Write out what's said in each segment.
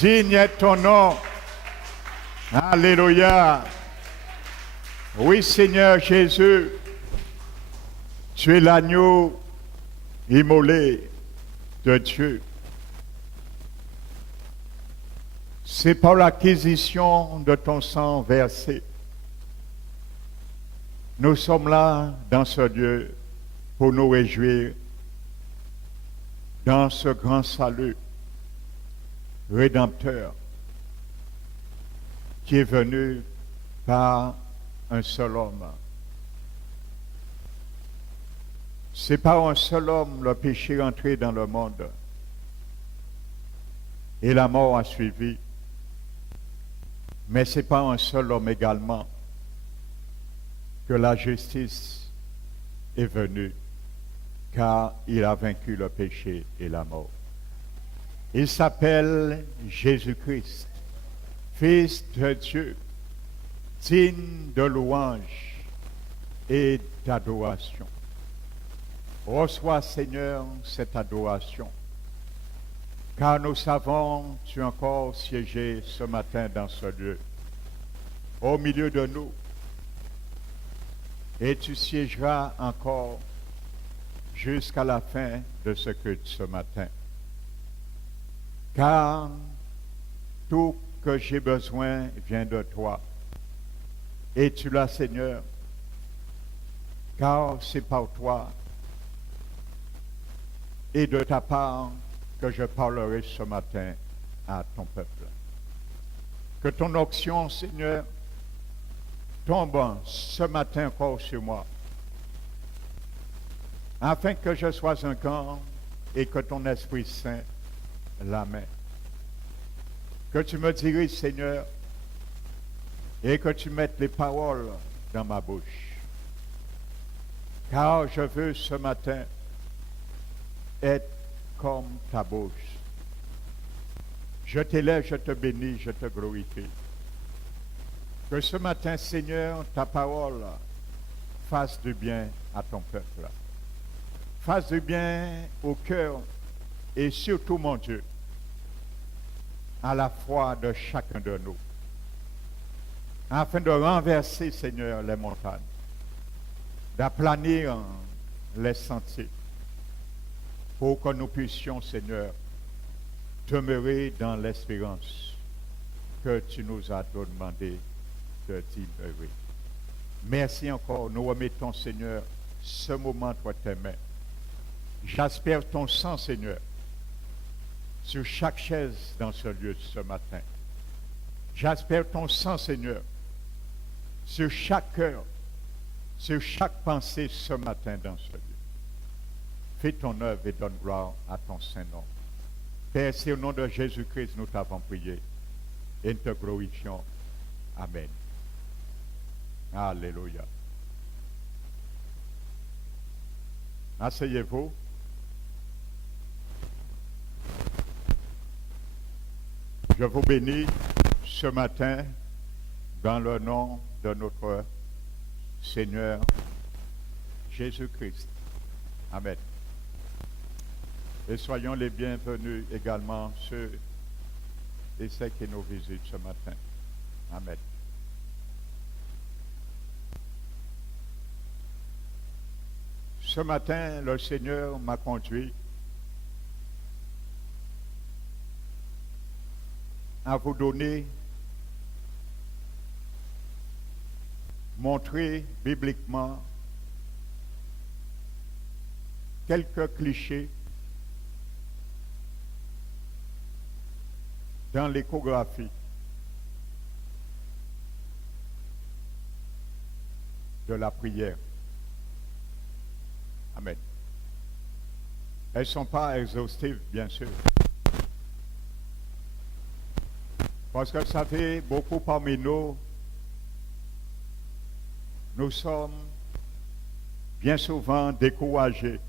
Digne est ton nom. Alléluia. Oui, Seigneur Jésus, tu es l'agneau immolé de Dieu. C'est par l'acquisition de ton sang versé. Nous sommes là dans ce lieu pour nous réjouir dans ce grand salut rédempteur qui est venu par un seul homme. C'est par un seul homme le péché est entré dans le monde et la mort a suivi. Mais c'est par un seul homme également que la justice est venue, car il a vaincu le péché et la mort. Il s'appelle Jésus-Christ, Fils de Dieu, digne de louange et d'adoration. Reçois, Seigneur, cette adoration, car nous savons que tu es encore siégé ce matin dans ce lieu, au milieu de nous, et tu siégeras encore jusqu'à la fin de ce culte ce matin. Car tout que j'ai besoin vient de toi. Et tu l'as, Seigneur, car c'est par toi et de ta part que je parlerai ce matin à ton peuple. Que ton onction, Seigneur, tombe ce matin encore sur moi, afin que je sois un camp et que ton Esprit Saint l'amène. Que tu me diriges, Seigneur, et que tu mettes les paroles dans ma bouche. Car je veux ce matin être comme ta bouche. Je t'élève, je te bénis, je te glorifie. Que ce matin, Seigneur, ta parole fasse du bien à ton peuple. Fasse du bien au cœur et surtout, mon Dieu, à la foi de chacun de nous, afin de renverser, Seigneur, les montagnes, d'aplanir les sentiers, pour que nous puissions, Seigneur, demeurer dans l'espérance que tu nous as demandé de demeurer. Merci encore. Nous remettons, Seigneur, ce moment entre tes mains. J'aspire ton sang, Seigneur, sur chaque chaise dans ce lieu ce matin. J'aspire ton sang, Seigneur, sur chaque cœur, sur chaque pensée ce matin dans ce lieu. Fais ton œuvre et donne gloire à ton Saint-Nom. Père, c'est au nom de Jésus-Christ nous t'avons prié et nous te glorifions. Amen. Alléluia. Asseyez-vous. Je vous bénis ce matin dans le nom de notre Seigneur Jésus-Christ. Amen. Et soyons les bienvenus également ceux et celles qui nous visitent ce matin. Amen. Ce matin, le Seigneur m'a conduit à vous donner, montrer bibliquement quelques clichés dans l'échographie de la prière. Amen. Elles ne sont pas exhaustives, bien sûr. Parce que vous savez, beaucoup parmi nous, nous sommes bien souvent découragés.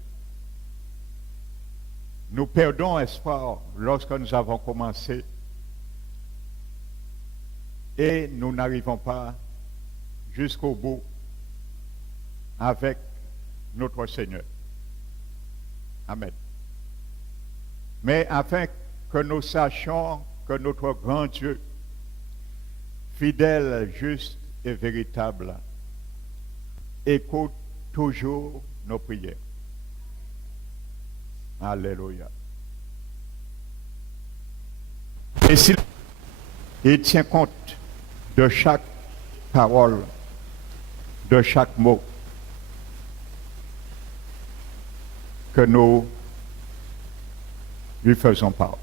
Nous perdons espoir lorsque nous avons commencé et nous n'arrivons pas jusqu'au bout avec notre Seigneur. Amen. Mais afin que nous sachions que notre grand Dieu, fidèle, juste et véritable, écoute toujours nos prières. Alléluia. Et s'il tient compte de chaque parole, de chaque mot que nous lui faisons part.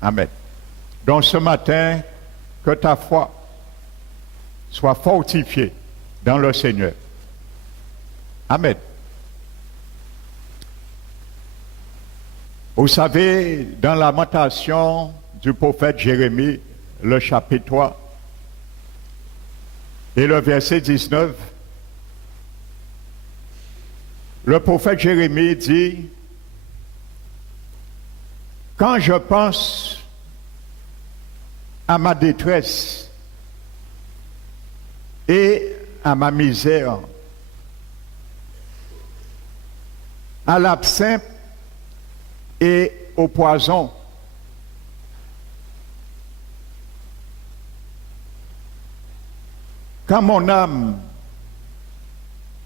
Amen. Donc ce matin, que ta foi soit fortifiée dans le Seigneur. Amen. Vous savez, dans la lamentation du prophète Jérémie, le chapitre 3 et le verset 19, le prophète Jérémie dit, « Quand je pense à ma détresse et à ma misère, à l'absinthe et au poison, quand mon âme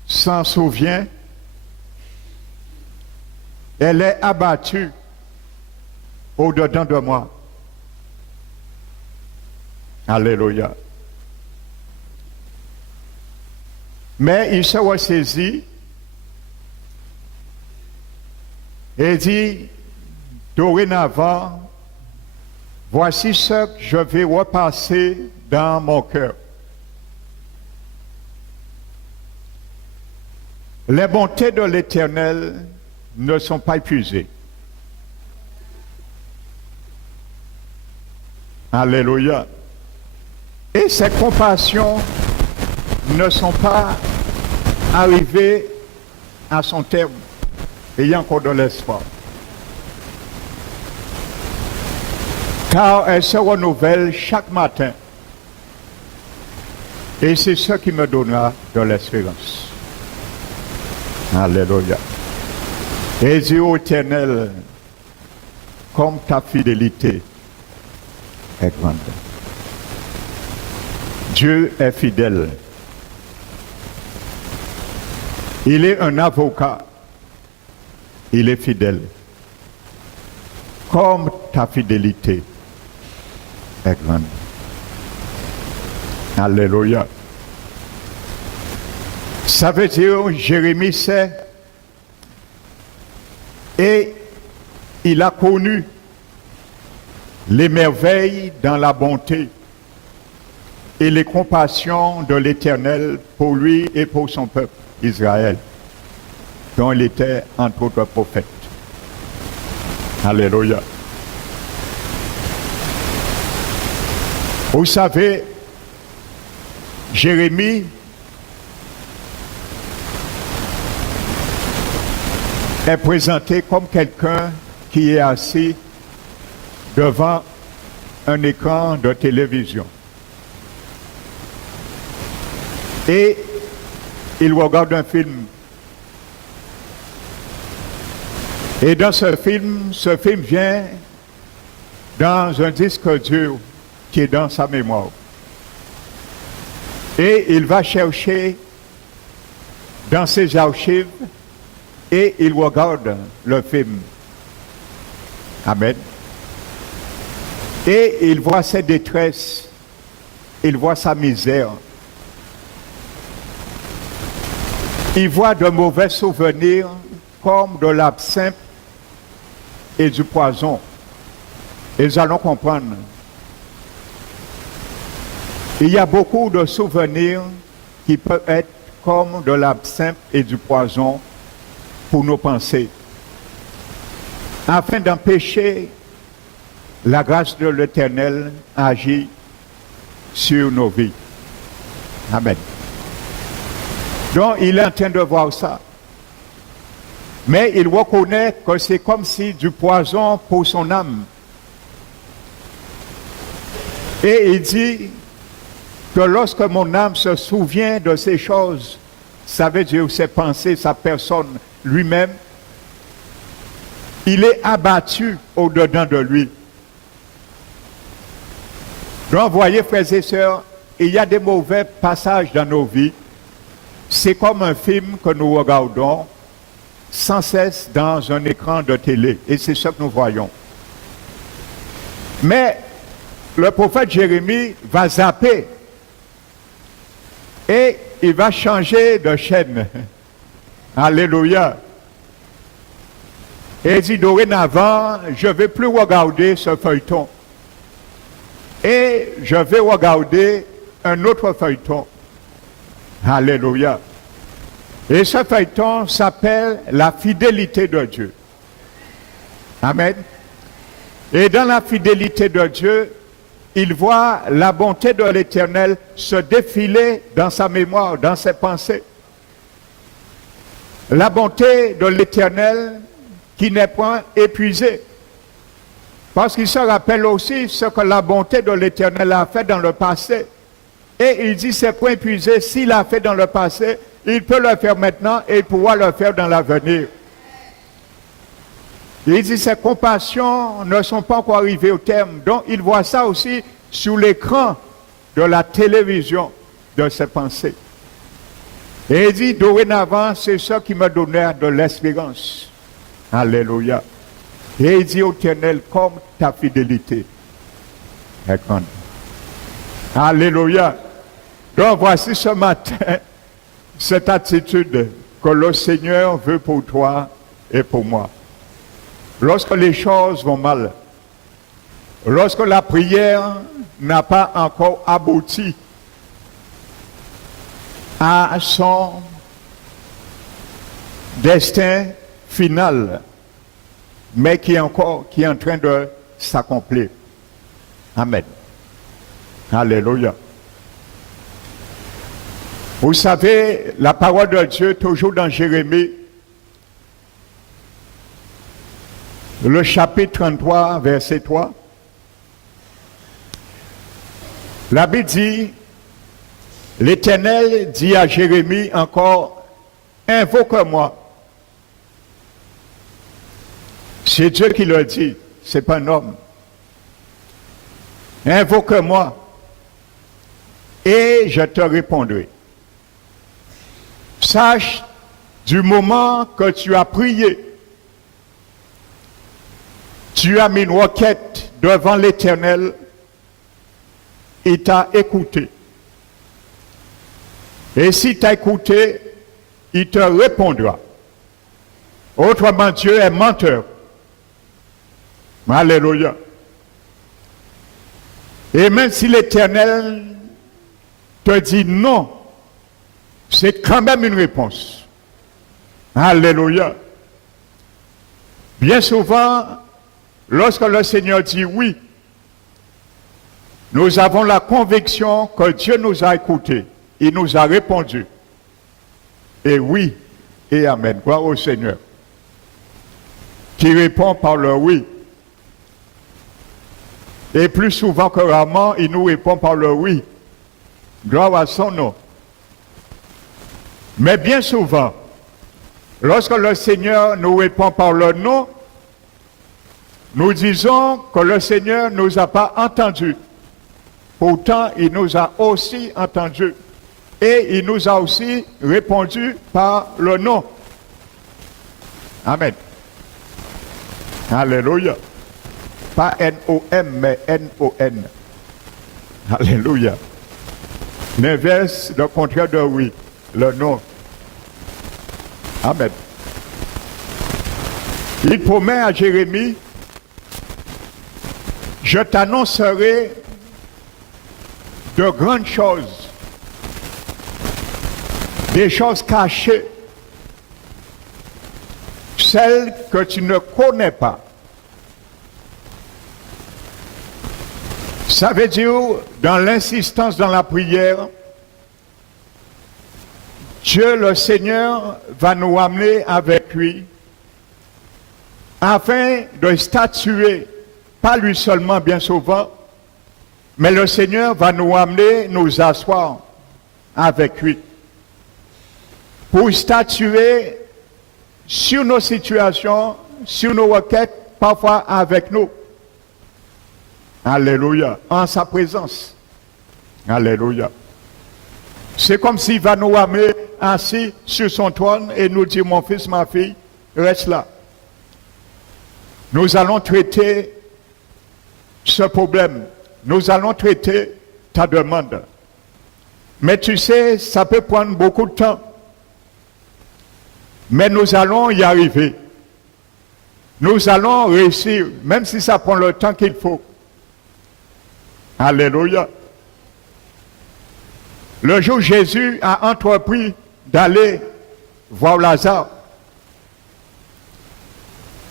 s'en souvient, elle est abattue au-dedans de moi. » Alléluia. Mais il se ressaisit et dit, dorénavant, voici ce que je vais repasser dans mon cœur. Les bontés de l'Éternel ne sont pas épuisées. Alléluia. Et ses compassions ne sont pas arrivées à son terme. Et il y a encore de l'espoir. Car elles se renouvellent chaque matin. Et c'est ce qui me donnera de l'espérance. Alléluia. Et Dieu éternel, comme ta fidélité est grande. Dieu est fidèle. Il est un avocat. Il est fidèle. Comme ta fidélité est grande. Alléluia. Ça veut dire, Jérémie sait, et il a connu les merveilles dans la bonté et les compassions de l'Éternel pour lui et pour son peuple, Israël, dont il était entre autres prophètes. Alléluia. Vous savez, Jérémie est présenté comme quelqu'un qui est assis devant un écran de télévision. Et il regarde un film. Et dans ce film vient dans un disque dur qui est dans sa mémoire. Et il va chercher dans ses archives et il regarde le film. Amen. Et il voit ses détresses, il voit sa misère. Il voit de mauvais souvenirs comme de l'absinthe et du poison. Et nous allons comprendre. Il y a beaucoup de souvenirs qui peuvent être comme de l'absinthe et du poison pour nos pensées, afin d'empêcher la grâce de l'Éternel agir sur nos vies. Amen. Donc, il est en train de voir ça. Mais il reconnaît que c'est comme si du poison pour son âme. Et il dit que lorsque mon âme se souvient de ces choses, ça veut dire ses pensées, sa personne, lui-même, il est abattu au-dedans de lui. Donc, voyez, frères et sœurs, il y a des mauvais passages dans nos vies. C'est comme un film que nous regardons sans cesse dans un écran de télé. Et c'est ce que nous voyons. Mais le prophète Jérémie va zapper. Et il va changer de chaîne. Alléluia. Et il dit, dorénavant, je ne vais plus regarder ce feuilleton. Et je vais regarder un autre feuilleton. Alléluia. Et ce feuilleton s'appelle la fidélité de Dieu. Amen. Et dans la fidélité de Dieu, il voit la bonté de l'Éternel se défiler dans sa mémoire, dans ses pensées. La bonté de l'Éternel qui n'est point épuisée. Parce qu'il se rappelle aussi ce que la bonté de l'Éternel a fait dans le passé. Et il dit, c'est point épuisé, s'il a fait dans le passé, il peut le faire maintenant et il pourra le faire dans l'avenir. Il dit, ses compassions ne sont pas encore arrivées au terme. Donc, il voit ça aussi sur l'écran de la télévision de ses pensées. Et il dit, dorénavant, c'est ça qui me donnait de l'espérance. Alléluia. Et il dit, Éternel, comme ta fidélité est grande. Alléluia. Donc, voici ce matin cette attitude que le Seigneur veut pour toi et pour moi. Lorsque les choses vont mal, lorsque la prière n'a pas encore abouti à son destin final, mais qui est en train de s'accomplir. Amen. Alléluia. Vous savez, la parole de Dieu, toujours dans Jérémie, le chapitre 33, verset 3, la Bible dit, l'Éternel dit à Jérémie encore, invoque-moi. C'est Dieu qui le dit, c'est pas un homme. Invoque-moi et je te répondrai. Sache, du moment que tu as prié, tu as mis une requête devant l'Éternel, il t'a écouté. Et si tu as écouté, il te répondra. Autrement, Dieu est menteur. Alléluia. Et même si l'Éternel te dit non, c'est quand même une réponse. Alléluia. Bien souvent, lorsque le Seigneur dit oui, nous avons la conviction que Dieu nous a écoutés. Il nous a répondu. Et oui, et amen. Gloire au Seigneur. Qui répond par le oui. Et plus souvent que rarement, il nous répond par le oui. Gloire à son nom. Mais bien souvent, lorsque le Seigneur nous répond par le non, nous disons que le Seigneur ne nous a pas entendus. Pourtant, il nous a aussi entendus. Et il nous a aussi répondu par le non. Amen. Alléluia. Pas N-O-M, mais N-O-N. Alléluia. L'inverse, le contraire de oui, le non. Amen. Il promet à Jérémie, je t'annoncerai de grandes choses, des choses cachées, celles que tu ne connais pas. Ça veut dire, dans l'insistance dans la prière, Dieu le Seigneur va nous amener avec lui afin de statuer, pas lui seulement bien souvent, mais le Seigneur va nous amener, nous asseoir avec lui pour statuer sur nos situations, sur nos requêtes, parfois avec nous. Alléluia. En sa présence. Alléluia. C'est comme s'il va nous amener assis sur son trône et nous dire, mon fils, ma fille, reste là. Nous allons traiter ce problème. Nous allons traiter ta demande. Mais tu sais, ça peut prendre beaucoup de temps. Mais nous allons y arriver. Nous allons réussir, même si ça prend le temps qu'il faut. Alléluia. Le jour où Jésus a entrepris d'aller voir Lazare,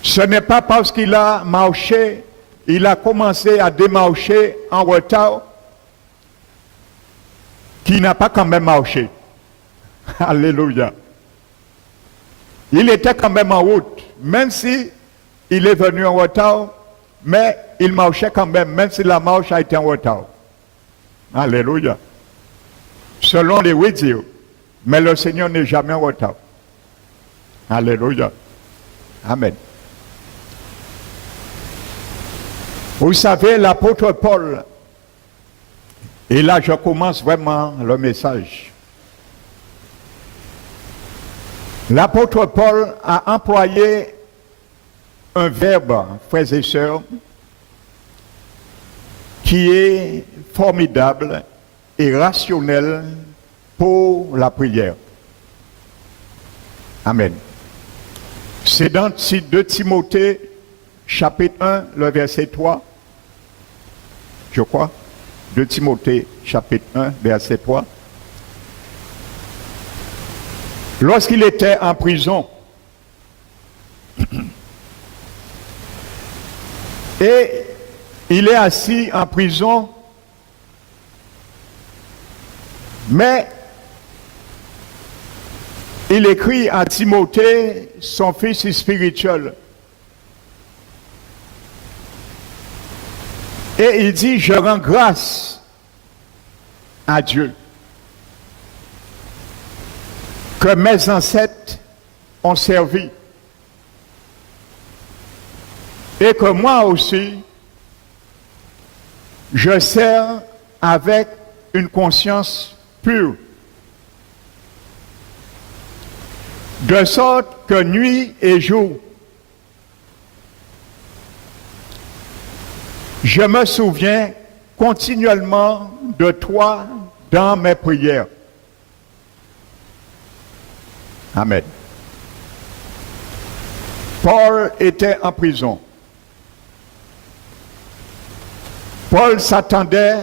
ce n'est pas parce qu'il a marché, il a commencé à démarcher en retard, qu'il n'a pas quand même marché. Alléluia. Il était quand même en route, même si il est venu en retard, mais il marchait quand même si la marche a été en retard. Alléluia. Selon les oui-dire, mais le Seigneur n'est jamais en retard. Alléluia. Amen. Vous savez, l'apôtre Paul, et là je commence vraiment le message. L'apôtre Paul a employé un verbe, frères et sœurs, qui est formidable et rationnel pour la prière. Amen. C'est dans 2 Timothée, chapitre 1, le verset 3, je crois. 2 Timothée, chapitre 1, verset 3. Lorsqu'il était en prison, et il est assis en prison, mais il écrit à Timothée, son fils spirituel. Et il dit, je rends grâce à Dieu que mes ancêtres ont servi et que moi aussi, je sers avec une conscience pure, de sorte que nuit et jour, je me souviens continuellement de toi dans mes prières. Amen. Paul était en prison. Paul s'attendait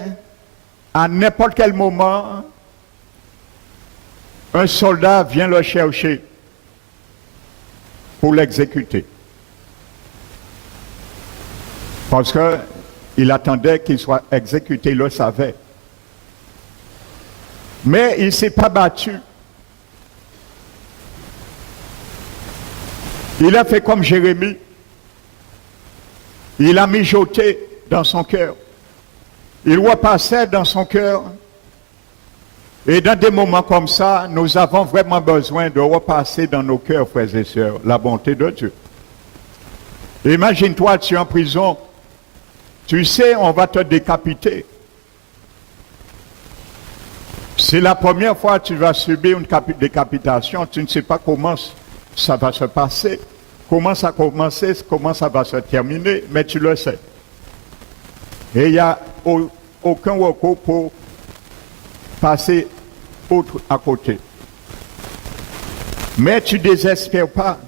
à n'importe quel moment, un soldat vient le chercher pour l'exécuter. Parce qu'il attendait qu'il soit exécuté, il le savait. Mais il ne s'est pas battu. Il a fait comme Jérémie. Il a mijoté dans son cœur. Il repassait dans son cœur. Et dans des moments comme ça, nous avons vraiment besoin de repasser dans nos cœurs, frères et sœurs, la bonté de Dieu. Imagine-toi, tu es en prison. Tu sais, on va te décapiter. C'est la première fois que tu vas subir une décapitation. Tu ne sais pas comment ça va se passer, comment ça a commencé, comment ça va se terminer, mais tu le sais. Et il n'y a aucun recours pour passer autre à côté. Mais tu ne désespères pas.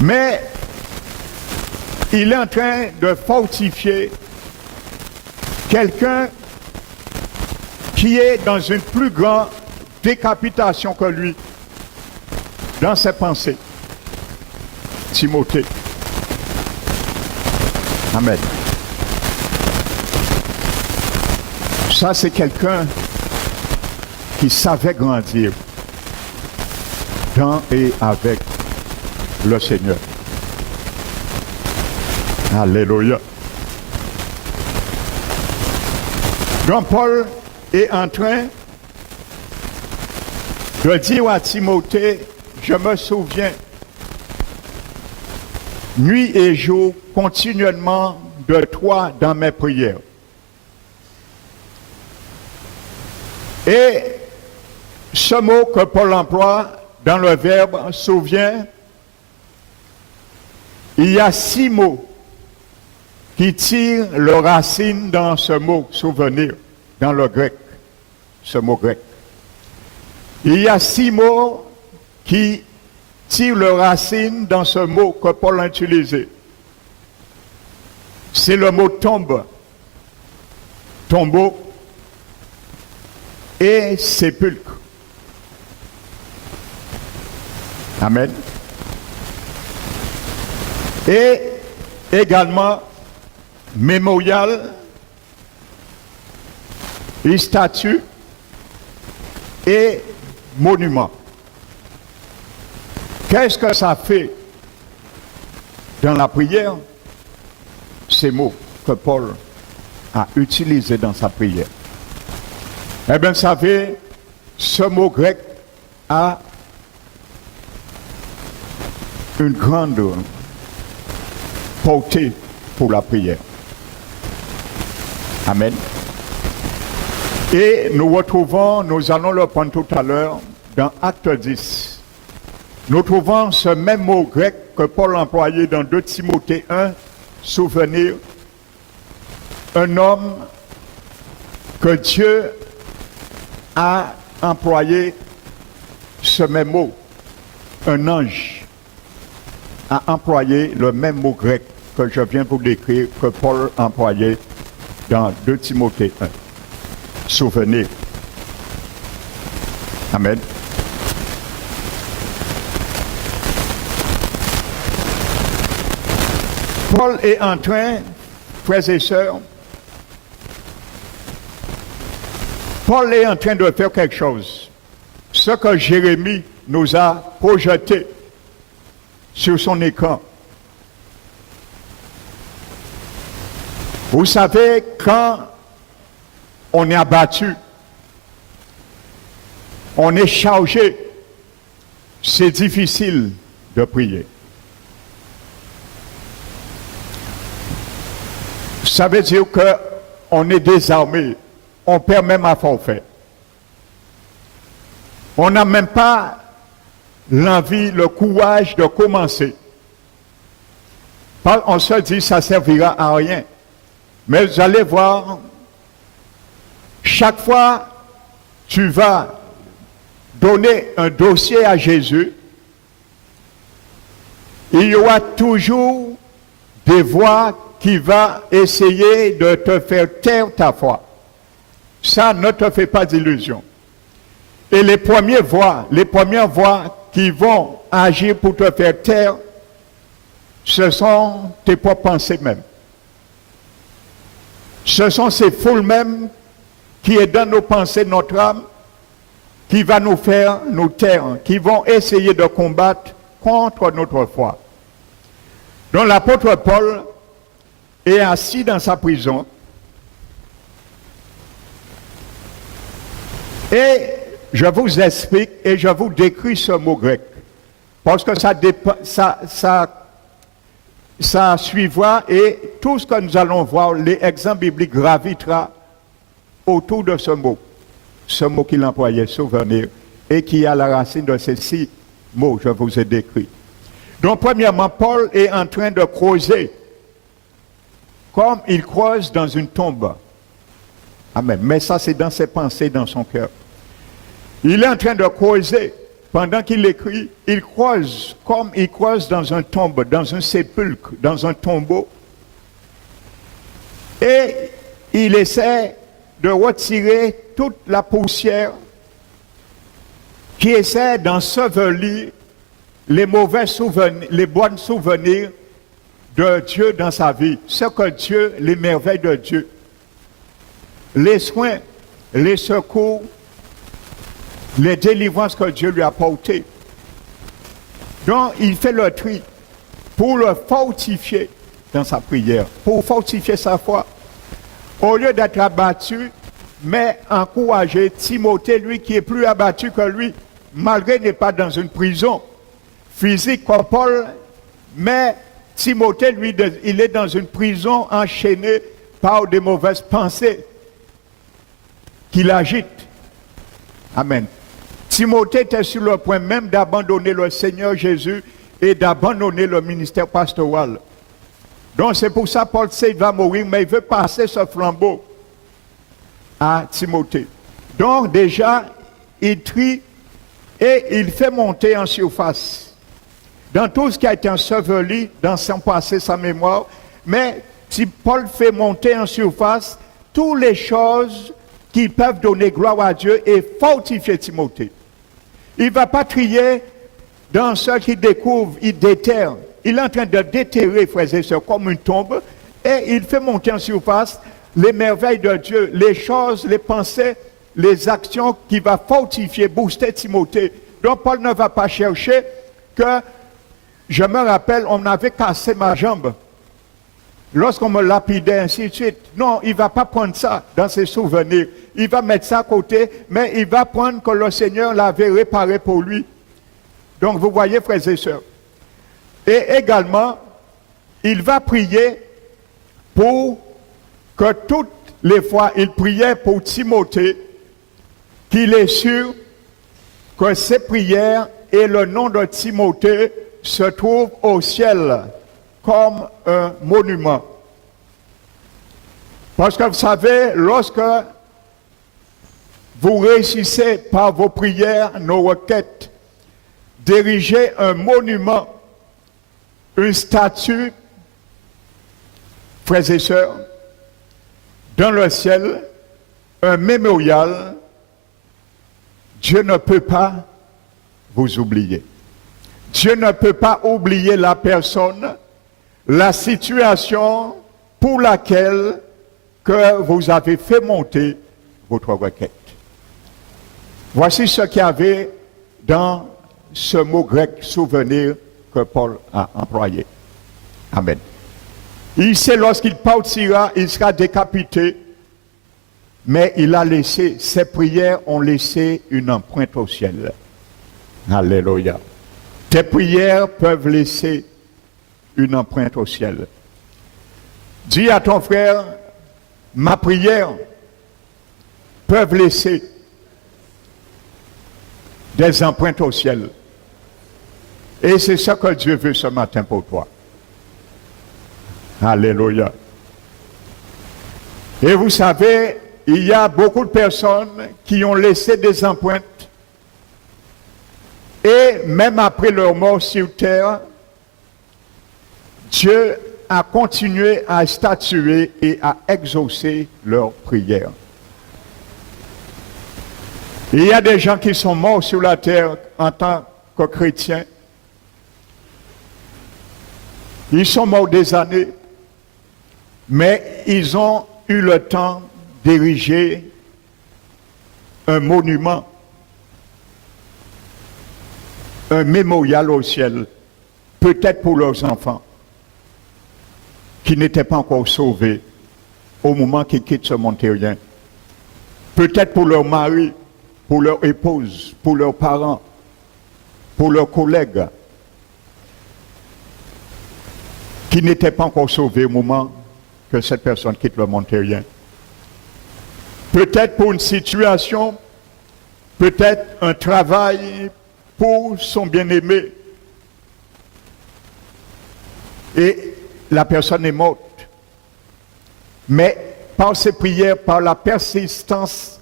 Mais il est en train de fortifier quelqu'un qui est dans une plus grande décapitation que lui dans ses pensées. Timothée. Amen. Ça, c'est quelqu'un qui savait grandir dans et avec le Seigneur. Alléluia. Donc Paul est en train de dire à Timothée, je me souviens nuit et jour, continuellement de toi dans mes prières. Et ce mot que Paul emploie dans le verbe souviens, il y a 6 mots qui tirent leur racine dans ce mot souvenir, dans le grec, ce mot grec. Il y a 6 mots qui tirent leur racine dans ce mot que Paul a utilisé. C'est le mot tombe, tombeau et sépulcre. Amen. Et également mémorial, et statue et monument. Qu'est-ce que ça fait dans la prière? Ces mots que Paul a utilisés dans sa prière. Eh bien, vous savez, ce mot grec a une grande portée pour la prière. Amen. Et nous allons le prendre tout à l'heure dans Acte 10. Nous trouvons ce même mot grec que Paul employait dans 2 Timothée 1, souvenir, un homme que Dieu a employé ce même mot, un ange a employé le même mot grec que je viens vous décrire, que Paul employait dans 2 Timothée 1. Souvenir. Amen. Paul est en train, frères et sœurs, Paul est en train de faire quelque chose. Ce que Jérémie nous a projeté sur son écran. Vous savez, quand on est abattu, on est chargé, c'est difficile de prier. Ça veut dire qu'on est désarmé, on perd même à forfait. On n'a même pas l'envie, le courage de commencer. On se dit ça ne servira à rien. Mais vous allez voir, chaque fois tu vas donner un dossier à Jésus, il y aura toujours des voix qui vont essayer de te faire taire ta foi. Ça, ne te fait pas d'illusion. Et les premières voix qui vont agir pour te faire taire, ce sont tes propres pensées même. Ce sont ces foules même qui est dans nos pensées, notre âme, qui va nous faire nous taire, qui vont essayer de combattre contre notre foi. Donc l'apôtre Paul est assis dans sa prison et je vous explique et je vous décris ce mot grec parce que ça suivra et tout ce que nous allons voir, les exemples bibliques gravitera autour de ce mot qu'il employait, souvenir, et qui a la racine de ces 6 mots que je vous ai décrits. Donc, premièrement, Paul est en train de creuser, comme il creuse dans une tombe. Amen. Mais ça, c'est dans ses pensées, dans son cœur. Il est en train de creuser. Pendant qu'il écrit, il creuse comme il creuse dans un tombe, dans un sépulcre, dans un tombeau. Et il essaie de retirer toute la poussière qui essaie d'ensevelir les mauvais souvenirs, les bons souvenirs de Dieu dans sa vie. Ce que Dieu, les merveilles de Dieu, les soins, les secours, les délivrances que Dieu lui a portées. Donc, il fait le tri pour le fortifier dans sa prière, pour fortifier sa foi. Au lieu d'être abattu, mais encourager Timothée, lui qui est plus abattu que lui, malgré qu'il n'est pas dans une prison physique comme Paul, mais Timothée, lui, il est dans une prison enchaîné par des mauvaises pensées qui l'agitent. Amen. Timothée était sur le point même d'abandonner le Seigneur Jésus et d'abandonner le ministère pastoral. Donc c'est pour ça que Paul sait qu'il va mourir, mais il veut passer ce flambeau à Timothée. Donc déjà, il trie et il fait monter en surface dans tout ce qui a été enseveli dans son passé, sa mémoire, mais si Paul fait monter en surface toutes les choses qui peuvent donner gloire à Dieu et fortifier Timothée. Il ne va pas trier dans ce qu'il découvre, il déterre. Il est en train de déterrer, frères et sœurs, comme une tombe, et il fait monter en surface les merveilles de Dieu, les choses, les pensées, les actions qui vont fortifier, booster Timothée. Donc Paul ne va pas chercher que, je me rappelle, on avait cassé ma jambe lorsqu'on me lapidait, ainsi de suite. Non, il ne va pas prendre ça dans ses souvenirs. Il va mettre ça à côté, mais il va prendre que le Seigneur l'avait réparé pour lui. Donc vous voyez, frères et sœurs. Et également, il va prier pour que toutes les fois il priait pour Timothée, qu'il est sûr que ses prières et le nom de Timothée se trouvent au ciel comme un monument. Parce que vous savez, lorsque vous réussissez par vos prières, nos requêtes, d'ériger un monument, une statue, frères et sœurs, dans le ciel, un mémorial, Dieu ne peut pas vous oublier. Dieu ne peut pas oublier la personne, la situation pour laquelle que vous avez fait monter votre requête. Voici ce qu'il y avait dans ce mot grec souvenir que Paul a employé. Amen. Il sait lorsqu'il partira, il sera décapité, mais il a laissé, ses prières ont laissé une empreinte au ciel. Alléluia. Tes prières peuvent laisser une empreinte au ciel. Dis à ton frère, ma prière peut laisser des empreintes au ciel. Et c'est ça que Dieu veut ce matin pour toi. Alléluia. Et vous savez, il y a beaucoup de personnes qui ont laissé des empreintes. Et même après leur mort sur terre, Dieu a continué à statuer et à exaucer leurs prières. Il y a des gens qui sont morts sur la terre en tant que chrétiens. Ils sont morts des années, mais ils ont eu le temps d'ériger un monument, un mémorial au ciel, peut-être pour leurs enfants, qui n'étaient pas encore sauvés au moment qu'ils quittent ce monde terrien. Peut-être pour leur mari, pour leur épouse, pour leurs parents, pour leurs collègues, qui n'étaient pas encore sauvés au moment que cette personne quitte le monde terrien. Peut-être pour une situation, peut-être un travail pour son bien-aimé. Et la personne est morte. Mais par ses prières, par la persistance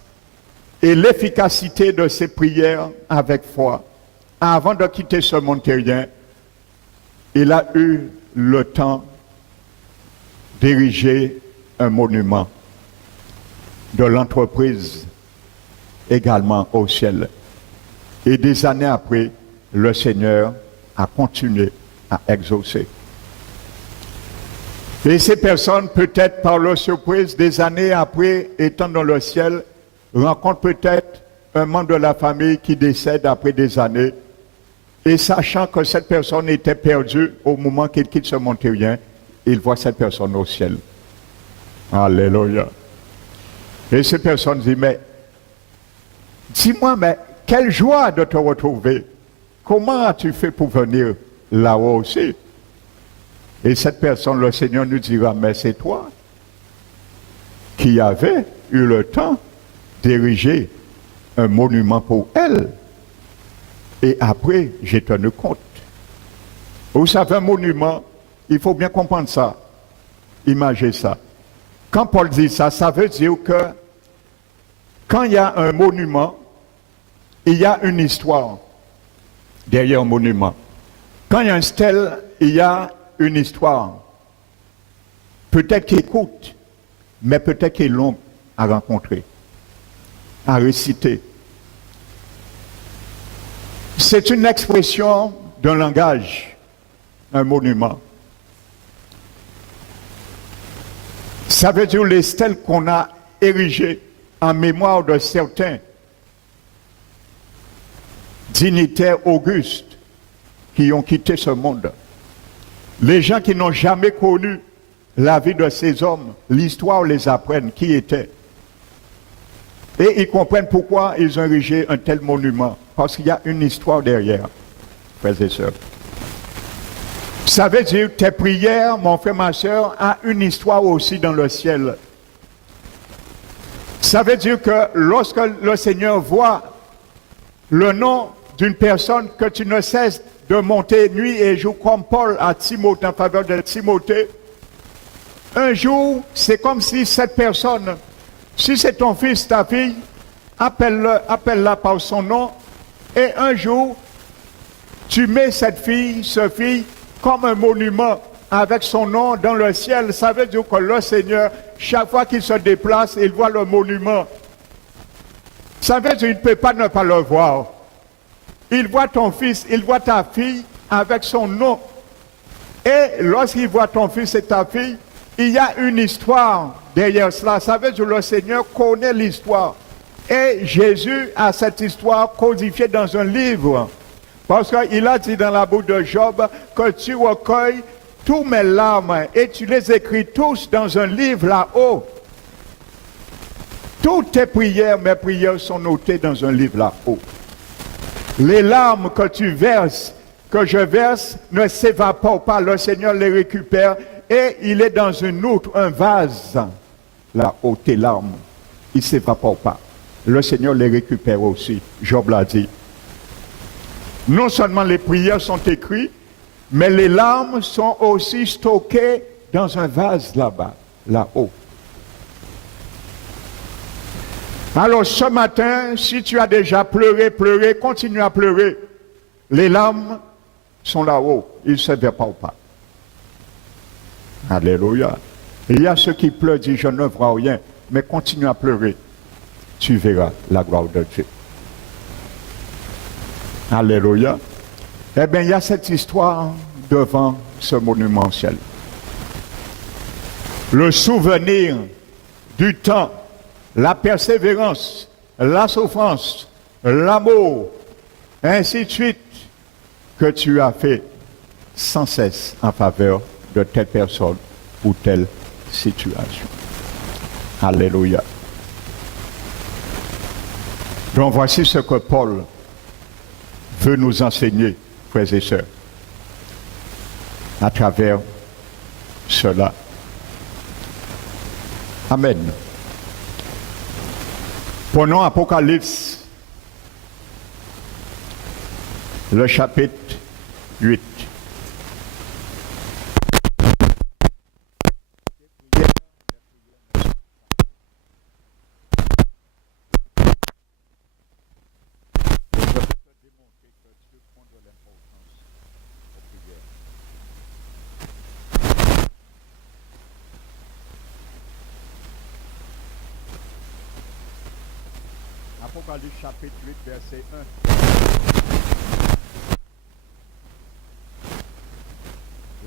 et l'efficacité de ses prières avec foi, avant de quitter ce monde terrien, il a eu le temps d'ériger un monument de l'entreprise également au ciel. Et des années après, le Seigneur a continué à exaucer. Et ces personnes, peut-être par leur surprise, des années après, étant dans le ciel, rencontrent peut-être un membre de la famille qui décède après des années. Et sachant que cette personne était perdue au moment qu'il quitte ce monde terrien, il voit cette personne au ciel. Alléluia. Et ces personnes disent, mais dis-moi, mais quelle joie de te retrouver. Comment as-tu fait pour venir là-haut aussi? Et cette personne, le Seigneur nous dira, mais c'est toi qui avais eu le temps d'ériger un monument pour elle. Et après, je tenu compte. Vous savez, un monument, il faut bien comprendre ça. Imaginez ça. Quand Paul dit ça, ça veut dire que quand il y a un monument, il y a une histoire derrière un monument. Quand il y a un stèle, il y a une histoire. Peut-être qu'il est courte, mais peut-être qu'il est longue à rencontrer, à réciter. C'est une expression d'un langage, un monument. Ça veut dire les stèles qu'on a érigées en mémoire de certains dignitaires augustes qui ont quitté ce monde. Les gens qui n'ont jamais connu la vie de ces hommes, l'histoire les apprenne qui étaient. Et ils comprennent pourquoi ils ont érigé un tel monument. Parce qu'il y a une histoire derrière, frères et sœurs. Ça veut dire que tes prières, mon frère, ma sœur, ont une histoire aussi dans le ciel. Ça veut dire que lorsque le Seigneur voit le nom d'une personne que tu ne cesses de monter nuit et jour comme Paul à Timothée, en faveur de Timothée, un jour, c'est comme si cette personne, si c'est ton fils, ta fille, appelle-la par son nom, et un jour, tu mets cette fille, ce fille, comme un monument avec son nom dans le ciel. Ça veut dire que le Seigneur, chaque fois qu'il se déplace, il voit le monument. Ça veut dire qu'il ne peut pas ne pas le voir. Il voit ton fils, il voit ta fille avec son nom. Et lorsqu'il voit ton fils et ta fille, il y a une histoire derrière cela. Ça veut dire que le Seigneur connaît l'histoire. Et Jésus a cette histoire codifiée dans un livre. Parce qu'il a dit dans la bouche de Job que tu recueilles tous mes larmes et tu les écris tous dans un livre là-haut. Toutes tes prières, mes prières sont notées dans un livre là-haut. Les larmes que tu verses, que je verse, ne s'évaporent pas. Le Seigneur les récupère et il est dans une outre, un vase là-haut, tes larmes. Il ne s'évapore pas. Le Seigneur les récupère aussi. Job l'a dit. Non seulement les prières sont écrites, mais les larmes sont aussi stockées dans un vase là-bas, là-haut. Alors ce matin, si tu as déjà pleuré, continue à pleurer. Les larmes sont là-haut, ils ne s'évaporent pas. Alléluia. Il y a ceux qui pleurent, disent je ne vois rien, mais continue à pleurer. Tu verras la gloire de Dieu. Alléluia. Eh bien, il y a cette histoire devant ce monument ciel. Le souvenir du temps, la persévérance, la souffrance, l'amour, ainsi de suite, que tu as fait sans cesse en faveur de telle personne ou telle situation. Alléluia. Donc voici ce que Paul veut nous enseigner, frères et sœurs, à travers cela. Amen. Prenons Apocalypse, le chapitre 8. Apocalypse chapitre 8, verset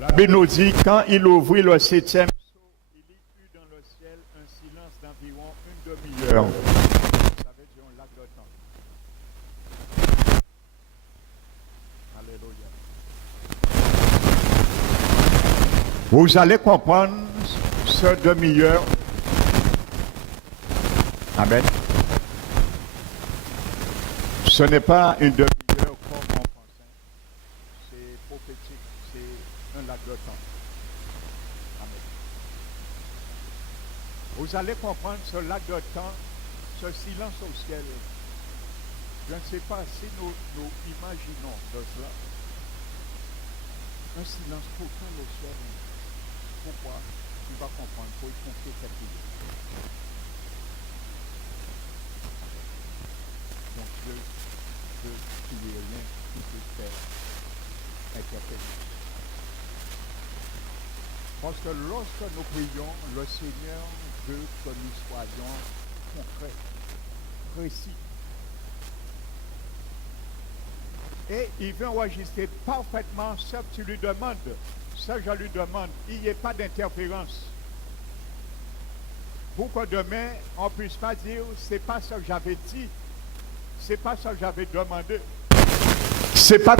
1. La Bible nous dit, quand il ouvrit le septième sceau, il y eut dans le ciel un silence d'environ une demi-heure. Ça veut dire un lac de temps. Alléluia. Vous allez comprendre ce demi-heure. Amen. Ce n'est pas une demi-heure comme on pensait. C'est prophétique, c'est un lac de temps. Vous allez comprendre ce lac de temps, ce silence au ciel. Je ne sais pas si nous imaginons de cela. Un silence total au ciel. Pourquoi? Tu vas comprendre. Il faut y confier cette idée. Mon Dieu, qu'il n'y ait rien qui peut faire interférer. Parce que lorsque nous prions, le Seigneur veut que nous soyons concrets, précis. Et il veut enregistrer parfaitement ce que tu lui demandes, ce que je lui demande. Il n'y ait pas d'interférence. Pour que demain, on ne puisse pas dire, c'est pas ce que j'avais dit, c'est pas ce que j'avais demandé. C'est pas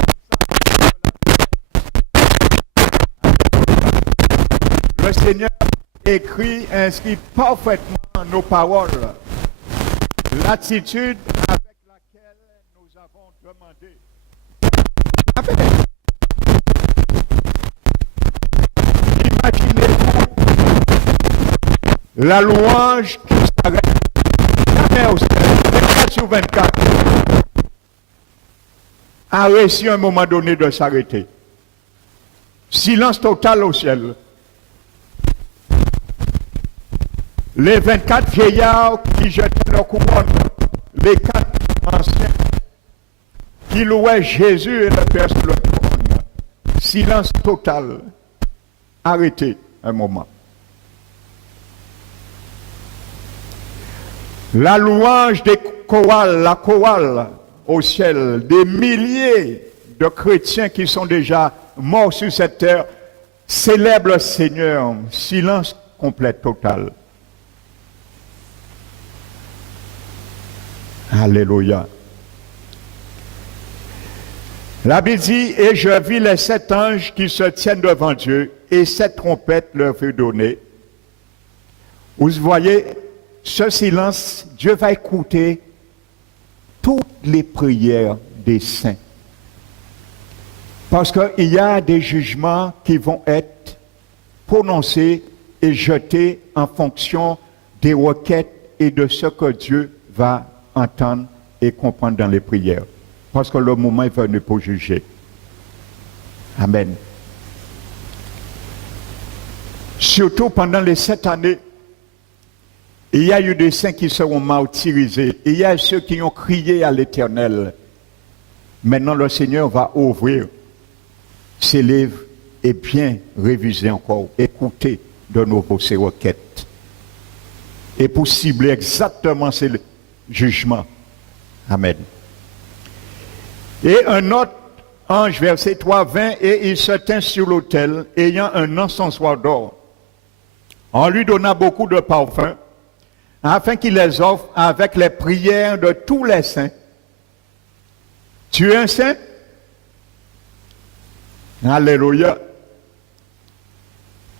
le Seigneur écrit, inscrit parfaitement nos paroles, l'attitude avec laquelle nous avons demandé. Amen. Imaginez-vous la louange qui s'arrête jamais au ciel, 24 sur 24, a réussi à un moment donné de s'arrêter. Silence total au ciel. Les 24 vieillards qui jetaient leur couronne, les 4 anciens qui louaient Jésus et le Père sur le trône. Silence total. Arrêtez un moment. La louange des chorales, la chorale au ciel, des milliers de chrétiens qui sont déjà morts sur cette terre, célèbrent le Seigneur. Silence complet, total. Alléluia. La Bible dit, et je vis les 7 anges qui se tiennent devant Dieu, et 7 trompettes leur furent données. Vous voyez, ce silence, Dieu va écouter toutes les prières des saints. Parce qu'il y a des jugements qui vont être prononcés et jetés en fonction des requêtes et de ce que Dieu va entendre et comprendre dans les prières. Parce que le moment est venu pour juger. Amen. Surtout pendant les 7 années, il y a eu des saints qui seront martyrisés. Il y a ceux qui ont crié à l'Éternel. Maintenant, le Seigneur va ouvrir ses livres et bien réviser encore, écouter de nouveau ses requêtes. Et pour cibler exactement ces jugements. Amen. Et un autre ange, verset 3, vint et il se tint sur l'autel, ayant un encensoir d'or. On lui donna beaucoup de parfums, afin qu'il les offre avec les prières de tous les saints. Tu es un saint? Alléluia.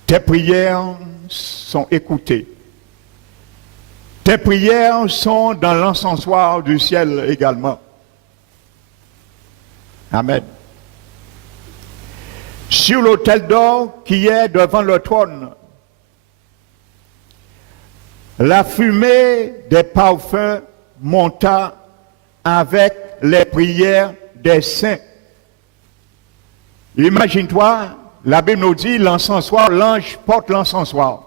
Tes prières sont écoutées. Tes prières sont dans l'encensoir du ciel également. Amen. Sur l'autel d'or qui est devant le trône, la fumée des parfums monta avec les prières des saints. Imagine-toi, la Bible nous dit l'encensoir, l'ange porte l'encensoir.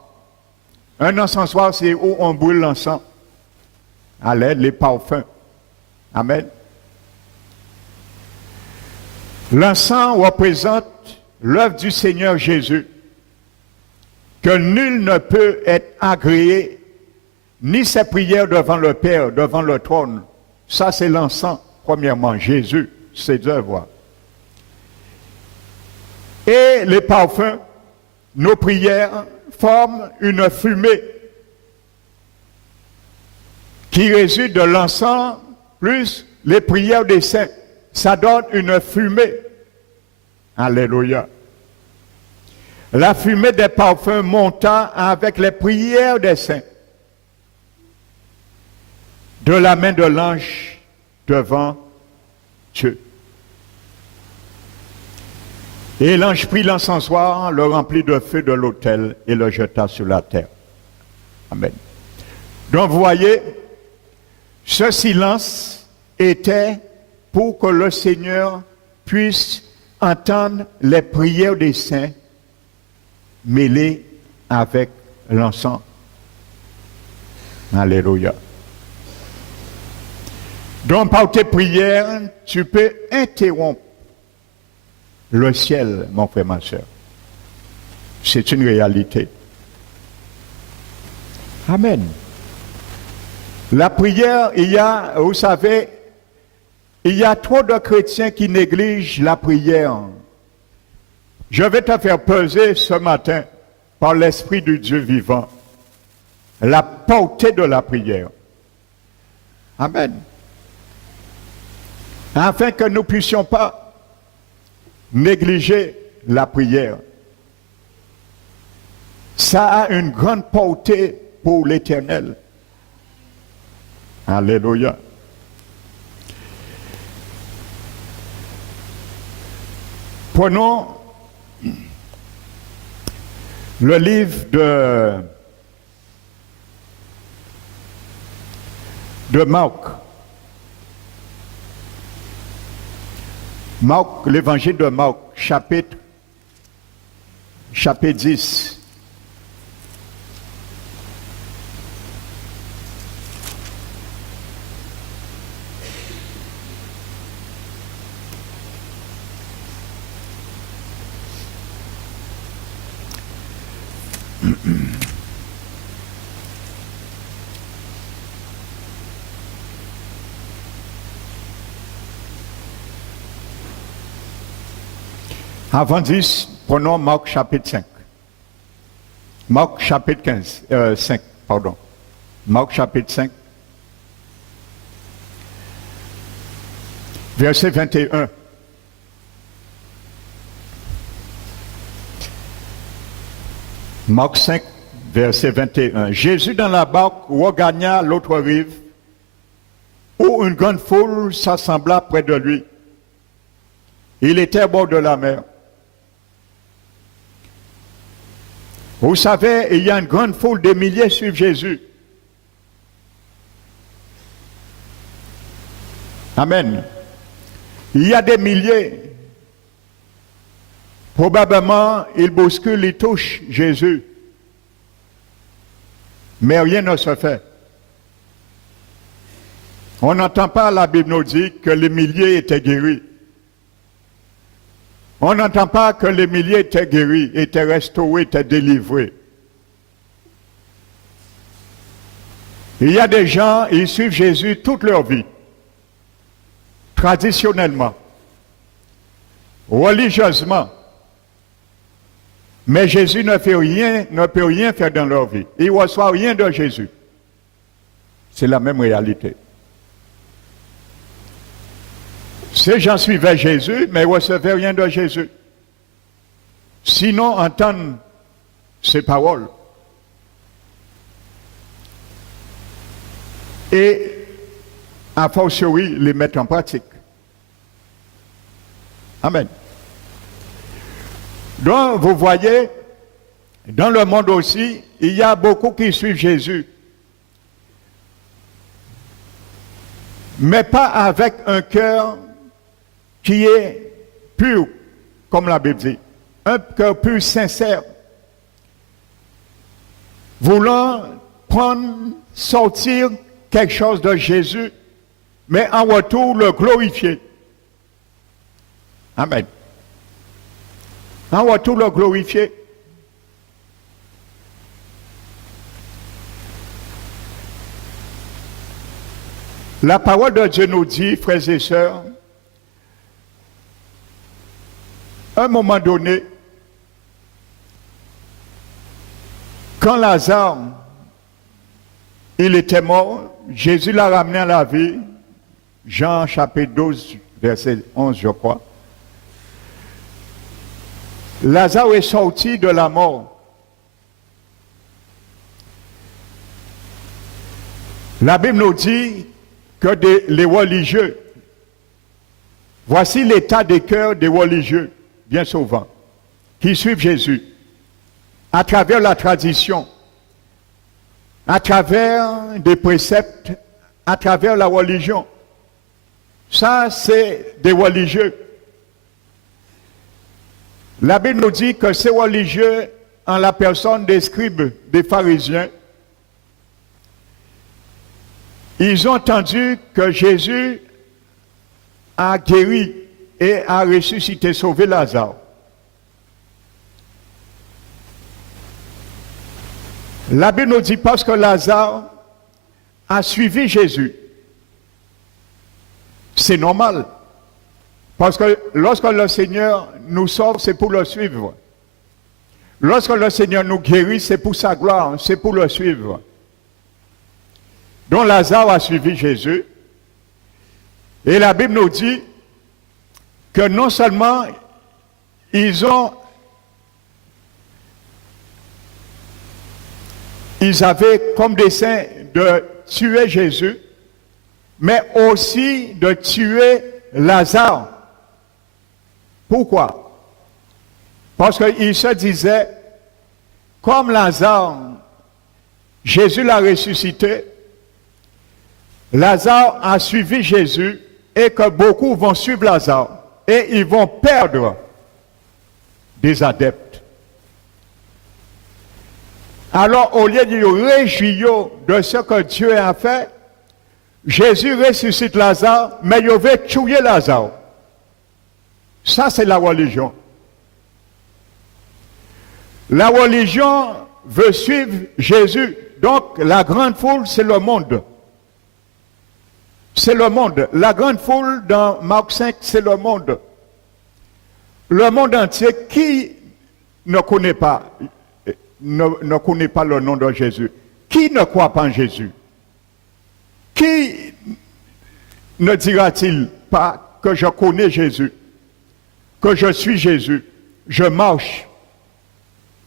Un encensoir, c'est où on brûle l'encens. À l'aide, les parfums. Amen. L'encens représente l'œuvre du Seigneur Jésus, que nul ne peut être agréé, ni ses prières devant le Père, devant le trône. Ça, c'est l'encens, premièrement, Jésus, ses œuvres. Et les parfums, nos prières, forment une fumée qui résulte de l'encens plus les prières des saints. Ça donne une fumée. Alléluia. La fumée des parfums monta avec les prières des saints de la main de l'ange devant Dieu. Et l'ange prit l'encensoir, le remplit de feu de l'autel et le jeta sur la terre. Amen. Donc vous voyez, ce silence était pour que le Seigneur puisse entendre les prières des saints mêlées avec l'encens. Alléluia. Donc par tes prières, tu peux interrompre le ciel, mon frère, ma soeur. C'est une réalité. Amen. La prière, vous savez, il y a trop de chrétiens qui négligent la prière. Je vais te faire peser ce matin, par l'Esprit de Dieu vivant, la portée de la prière. Amen. Afin que nous ne puissions pas négliger la prière. Ça a une grande portée pour l'Éternel. Alléluia. Prenons le livre de Marc. Marc, l'évangile de Marc, chapitre 10. Avant 10, prenons Marc chapitre 5. Marc chapitre 5, pardon. Marc chapitre 5. Verset 21. Marc 5, verset 21. Jésus dans la barque regagna l'autre rive, où une grande foule s'assembla près de lui. Il était au bord de la mer. Vous savez, il y a une grande foule de milliers qui suivent Jésus. Amen. Il y a des milliers. Probablement, ils bousculent, ils touchent Jésus. Mais rien ne se fait. On n'entend pas la Bible nous dire que les milliers étaient guéris. On n'entend pas que les milliers étaient guéris, étaient restaurés, étaient délivrés. Il y a des gens, ils suivent Jésus toute leur vie, traditionnellement, religieusement. Mais Jésus ne peut rien faire dans leur vie. Ils ne reçoivent rien de Jésus. C'est la même réalité. Ces gens suivaient Jésus, mais ne recevaient rien de Jésus. Sinon, entendre ses paroles. Et, a fortiori, les mettre en pratique. Amen. Donc, vous voyez, dans le monde aussi, il y a beaucoup qui suivent Jésus. Mais pas avec un cœur qui est pur, comme la Bible dit. Un cœur pur, sincère. Voulant sortir quelque chose de Jésus, mais en retour le glorifier. Amen. En retour le glorifier. La parole de Dieu nous dit, frères et sœurs, à un moment donné, quand Lazare, il était mort, Jésus l'a ramené à la vie, Jean chapitre 12, verset 11, je crois. Lazare est sorti de la mort. La Bible nous dit que les religieux, voici l'état des cœurs des religieux, bien souvent, qui suivent Jésus, à travers la tradition. à travers des préceptes, à travers la religion. Ça, c'est des religieux. La Bible nous dit que ces religieux, en la personne des scribes, des pharisiens, ils ont entendu que Jésus a guéri et a ressuscité, sauvé Lazare. La Bible nous dit parce que Lazare a suivi Jésus. C'est normal. Parce que lorsque le Seigneur nous sauve, c'est pour le suivre. Lorsque le Seigneur nous guérit, c'est pour sa gloire, c'est pour le suivre. Donc Lazare a suivi Jésus. Et la Bible nous dit que non seulement ils avaient comme dessein de tuer Jésus, mais aussi de tuer Lazare. Pourquoi? Parce qu'ils se disaient, comme Lazare, Jésus l'a ressuscité, Lazare a suivi Jésus et que beaucoup vont suivre Lazare et ils vont perdre des adeptes. Alors, au lieu de réjouir de ce que Dieu a fait, Jésus ressuscite Lazare, mais il veut tuer Lazare. Ça, c'est la religion. La religion veut suivre Jésus. Donc, la grande foule, c'est le monde. C'est le monde. La grande foule dans Marc 5, c'est le monde. Le monde entier qui ne connaît pas le nom de Jésus. Qui ne croit pas en Jésus? Qui ne dira-t-il pas que je connais Jésus, que je suis Jésus, je marche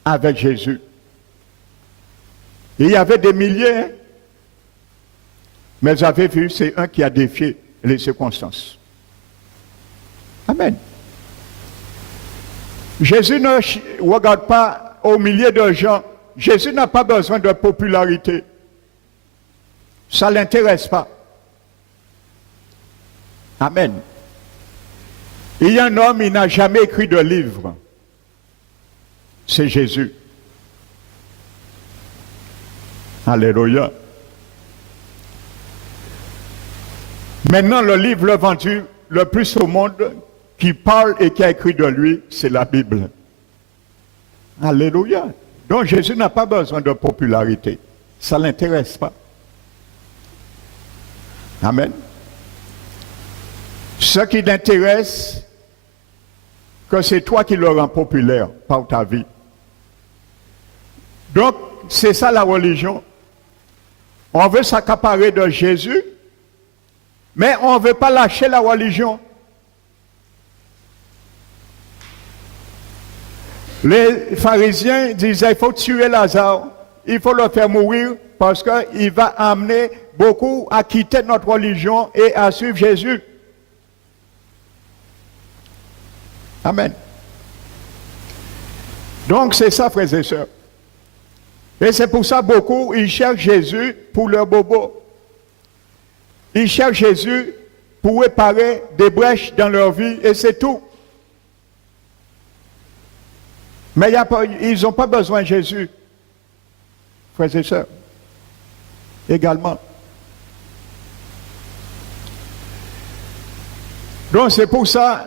avec Jésus? Il y avait des milliers, mais vous avez vu, c'est un qui a défié les circonstances. Amen. Jésus ne regarde pas au milieu de gens. Jésus n'a pas besoin de popularité. Ça ne l'intéresse pas. Amen. Il y a un homme, il n'a jamais écrit de livre. C'est Jésus. Alléluia. Maintenant, le livre vendu le plus au monde qui parle et qui a écrit de lui, c'est la Bible. Alléluia. Donc Jésus n'a pas besoin de popularité. Ça ne l'intéresse pas. Amen. Ce qui l'intéresse, que c'est toi qui le rends populaire par ta vie. Donc, c'est ça la religion. On veut s'accaparer de Jésus, mais on ne veut pas lâcher la religion. Les pharisiens disaient, il faut tuer Lazare, il faut le faire mourir parce qu'il va amener beaucoup à quitter notre religion et à suivre Jésus. Amen. Donc c'est ça, frères et sœurs. Et c'est pour ça beaucoup, ils cherchent Jésus pour leur bobo. Ils cherchent Jésus pour réparer des brèches dans leur vie et c'est tout. Mais ils n'ont pas besoin de Jésus, frères et sœurs, également. Donc c'est pour ça,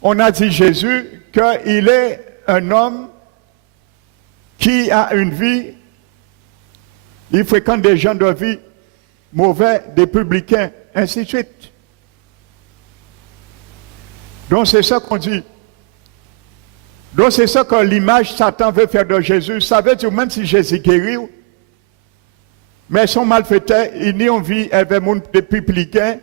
on a dit Jésus qu'il est un homme qui a une vie, il fréquente des gens de vie mauvais, des publicains, ainsi de suite. Donc c'est ça qu'on dit. Donc c'est ça que l'image Satan veut faire de Jésus. Ça veut dire même si Jésus guérit, mais son malfaiteur, il n'y a vie avec des publicains,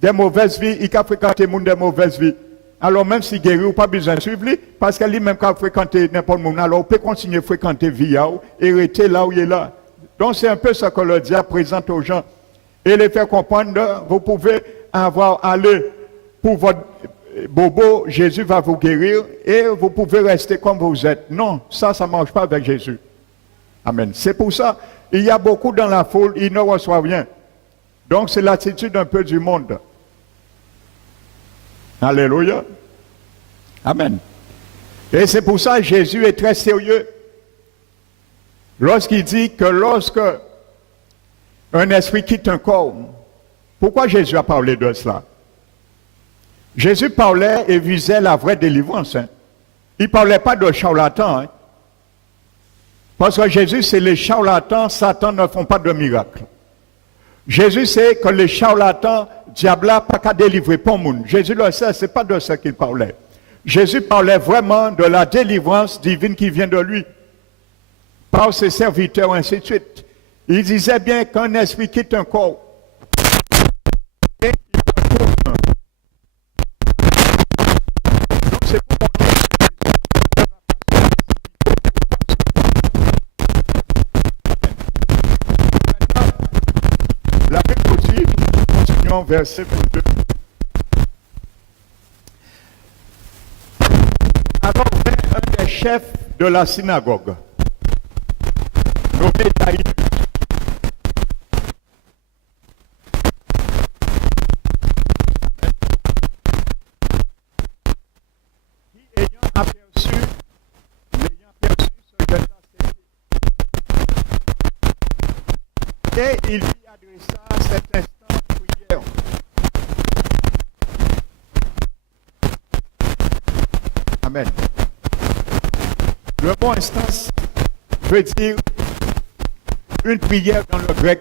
des mauvaises vies, il a fréquenté des mauvaises vies. Alors même s'il guérit, pas besoin de suivre lui, parce qu'il lui-même a fréquenté n'importe où. Alors on peut continuer à fréquenter vie et rester là où il est là. Donc c'est un peu ce que le diable présente aux gens. Et les faire comprendre, vous pouvez aller pour votre bobo, Jésus va vous guérir et vous pouvez rester comme vous êtes. Non, ça ne marche pas avec Jésus. Amen. C'est pour ça, il y a beaucoup dans la foule, ils ne reçoivent rien. Donc c'est l'attitude un peu du monde. Alléluia. Amen. Et c'est pour ça que Jésus est très sérieux. Lorsqu'il dit que lorsque un esprit quitte un corps, pourquoi Jésus a parlé de cela? Jésus parlait et visait la vraie délivrance. Hein. Il ne parlait pas de charlatans. Hein. Parce que Jésus, c'est les charlatans, Satan ne font pas de miracles. Jésus sait que les charlatans, diable n'a pas qu'à délivrer pour le monde. Jésus le sait, ce n'est pas de ça qu'il parlait. Jésus parlait vraiment de la délivrance divine qui vient de lui, par ses serviteurs, ainsi de suite. Il disait bien qu'un esprit quitte un corps, et il retourne. Donc c'est pour la Bible dit, continuons verset 22. Alors vint un des chefs de la synagogue, nommé Jaïrus, qui ayant aperçu se jeta à ses pieds. Et il lui adressa cet instant prière. Amen. Le mot instance veut dire une prière dans le grec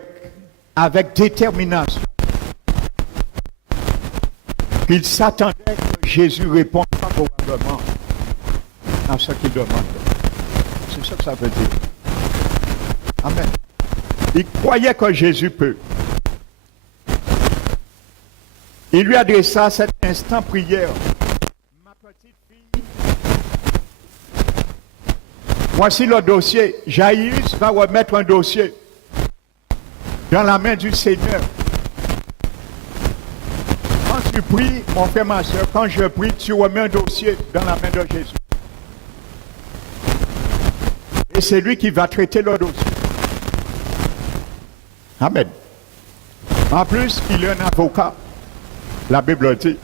avec détermination. Il s'attendait que Jésus réponde favorablement à ce qu'il demande. C'est ça que ça veut dire. Amen. Il croyait que Jésus peut. Il lui adressa cet instant prière. Ma petite fille, voici le dossier. Jaïrus va remettre un dossier dans la main du Seigneur. Quand tu pries, mon frère, ma soeur, quand je prie, tu remets un dossier dans la main de Jésus. Et c'est lui qui va traiter le dossier. Amen. En plus, il est un avocat. La Bible dit.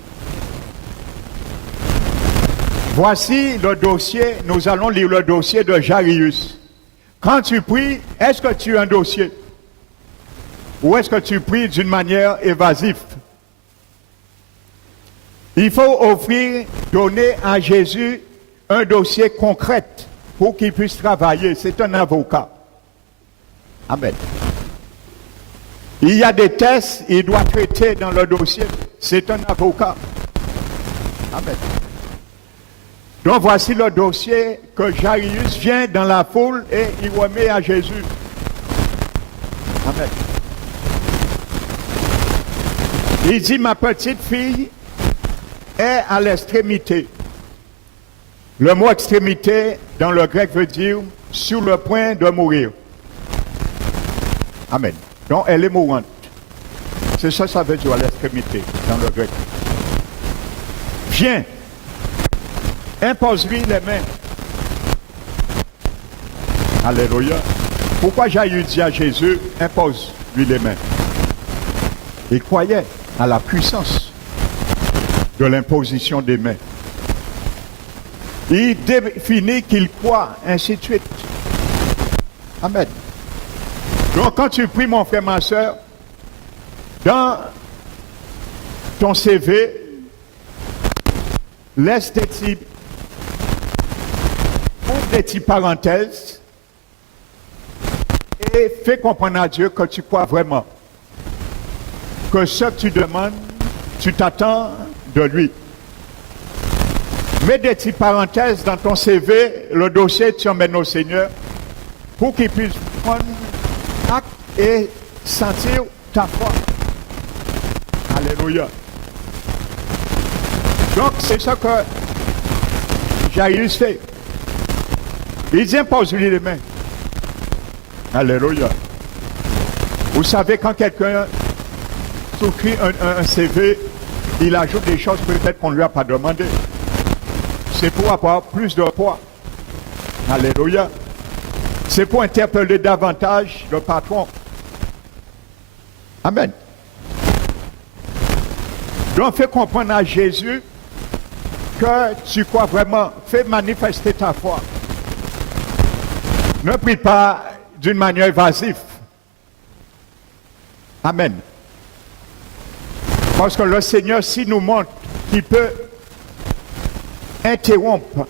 Voici le dossier, nous allons lire le dossier de Jaïrus. Quand tu pries, est-ce que tu as un dossier? Ou est-ce que tu pries d'une manière évasive? Il faut offrir, donner à Jésus un dossier concret pour qu'il puisse travailler. C'est un avocat. Amen. Il y a des tests, il doit traiter dans le dossier. C'est un avocat. Amen. Donc voici le dossier que Jaïrus vient dans la foule et il remet à Jésus. Amen. Il dit, ma petite fille est à l'extrémité. Le mot extrémité dans le grec veut dire sur le point de mourir. Amen. Donc elle est mourante. C'est ça que ça veut dire à l'extrémité dans le grec. Viens, impose-lui les mains. Alléluia. Pourquoi Jaïrus dit à Jésus, impose-lui les mains? Il croyait à la puissance de l'imposition des mains. Il définit qu'il croit, ainsi de suite. Amen. Donc quand tu pries, mon frère, ma soeur, dans ton CV, laisse des petites parenthèses et fais comprendre à Dieu que tu crois vraiment. Que ce que tu demandes, tu t'attends de lui. Mets des petites parenthèses dans ton CV, le dossier, tu emmènes au Seigneur pour qu'il puisse prendre acte et sentir ta foi. Alléluia. Donc, c'est ça que Jaïrus fait. Il dit, impose-lui les mains. Alléluia. Vous savez, quand quelqu'un souscrit un CV, il ajoute des choses peut-être qu'on ne lui a pas demandé. C'est pour avoir plus de poids. Alléluia. C'est pour interpeller davantage le patron. Amen. Donc, fais comprendre à Jésus que tu crois vraiment. Fais manifester ta foi. Ne prie pas d'une manière évasive. Amen. Parce que le Seigneur, s'il nous montre qu'il peut interrompre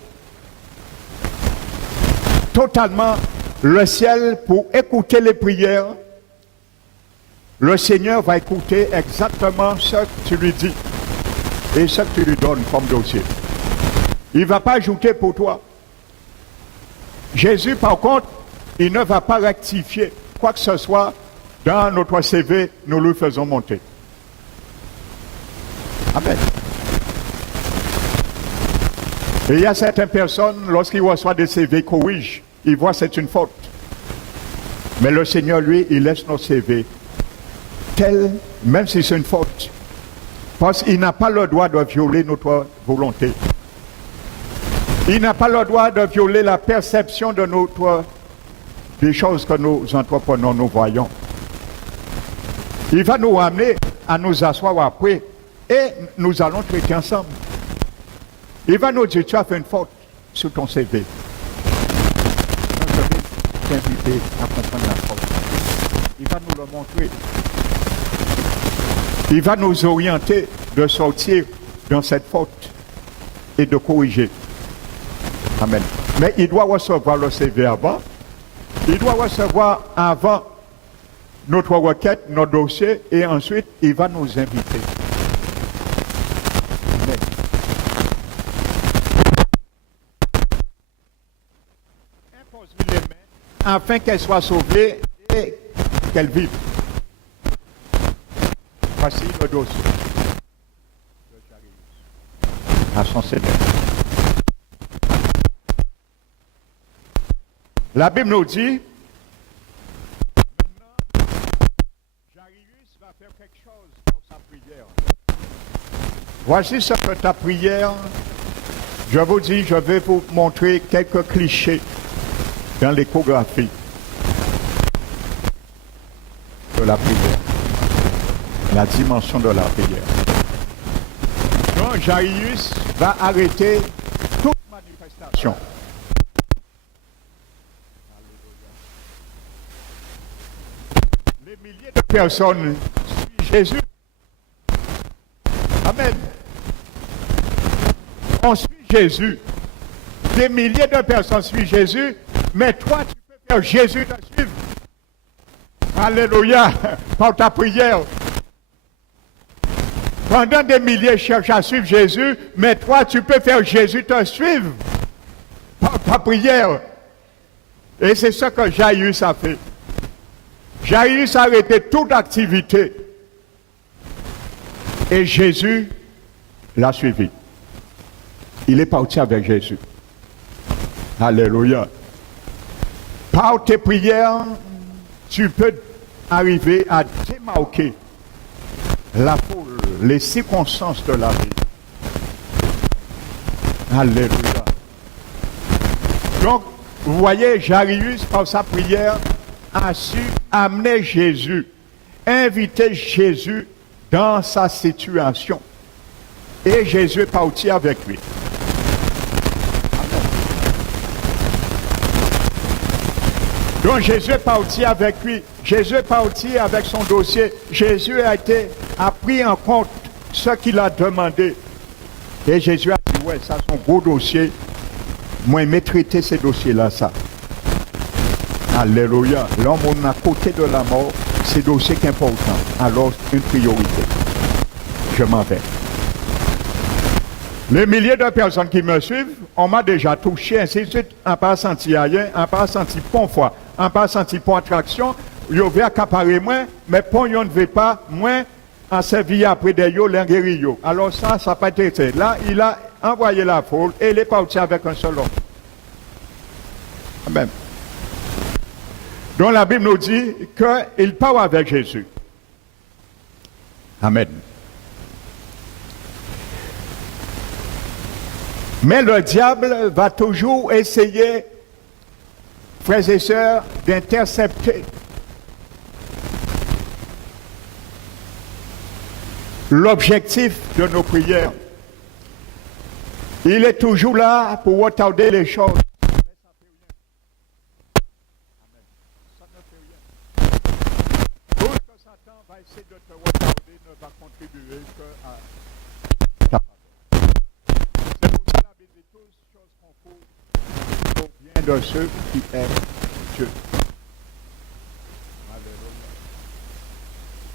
totalement le ciel pour écouter les prières, le Seigneur va écouter exactement ce que tu lui dis et ce que tu lui donnes comme dossier. Il ne va pas ajouter pour toi. Jésus, par contre, il ne va pas rectifier quoi que ce soit dans notre CV, nous lui faisons monter. Amen. Et il y a certaines personnes, lorsqu'ils reçoivent des CV, corrigent, ils voient que c'est une faute. Mais le Seigneur, lui, il laisse nos CV tel, même si c'est une faute. Parce qu'il n'a pas le droit de violer notre volonté. Il n'a pas le droit de violer la perception de des choses que nous entreprenons, nous voyons. Il va nous amener à nous asseoir après et nous allons traiter ensemble. Il va nous dire, tu as fait une faute sur ton CV. Donc, je vais t'inviter à comprendre la faute. Il va nous le montrer. Il va nous orienter de sortir dans cette faute et de corriger. Amen. Mais il doit recevoir le CV avant. Il doit recevoir avant notre requête, notre dossier, et ensuite, il va nous inviter. Amen. Impose-lui les mains afin qu'elle soit sauvée et qu'elle vive. Voici le dossier de Jairus à son Seigneur. La Bible nous dit, maintenant, Jairus va faire quelque chose pour sa prière. Voici ce que ta prière, je vous dis, je vais vous montrer quelques clichés dans l'échographie de la prière, la dimension de la prière. Donc Jairus va arrêter toute manifestation. Des milliers de personnes suivent Jésus. Amen. On suit Jésus. Des milliers de personnes suivent Jésus, mais toi, tu peux faire Jésus te suivre. Alléluia. Par ta prière. Pendant des milliers cherchent à suivre Jésus, mais toi, tu peux faire Jésus te suivre. Par ta prière. Et c'est ce que Jairus a fait. Jairus a arrêté toute activité et Jésus l'a suivi. Il est parti avec Jésus. Alléluia. Par tes prières, tu peux arriver à démarquer la foule, les circonstances de la vie. Alléluia. Donc, vous voyez, Jairus, par sa prière, a su amener Jésus, inviter Jésus dans sa situation. Et Jésus est parti avec lui. Amen. Donc Jésus est parti avec lui. Jésus est parti avec son dossier. Jésus a pris en compte ce qu'il a demandé. Et Jésus a dit, ouais, ça c'est un gros dossier. Moi, je vais traiter ces dossiers-là, ça. Alléluia. L'homme à côté de la mort, c'est dossier qui est important. Alors, une priorité. Je m'en vais. Les milliers de personnes qui me suivent, on m'a déjà touché, ainsi de suite. On n'a pas senti rien, on n'a pas senti bon foi, on n'a pas senti bon attraction. Ils veulent accaparer moi, mais pour ils ne veulent pas, moi, en servir après des yo, l'enguérir yo. Alors ça n'a pas été. Là, il a envoyé la foule et il est parti avec un seul homme. Amen. Donc la Bible nous dit qu'il part avec Jésus. Amen. Mais le diable va toujours essayer frères et sœurs, d'intercepter l'objectif de nos prières. Il est toujours là pour retarder les choses. Mais ça ne fait rien. Amen. Ça ne fait rien. Tout ce que Satan va essayer de te retarder ne va contribuer qu'à ta faveur. C'est pour ça la Bible dit toutes choses concourent au bien de ceux qui aiment Dieu. Alléluia.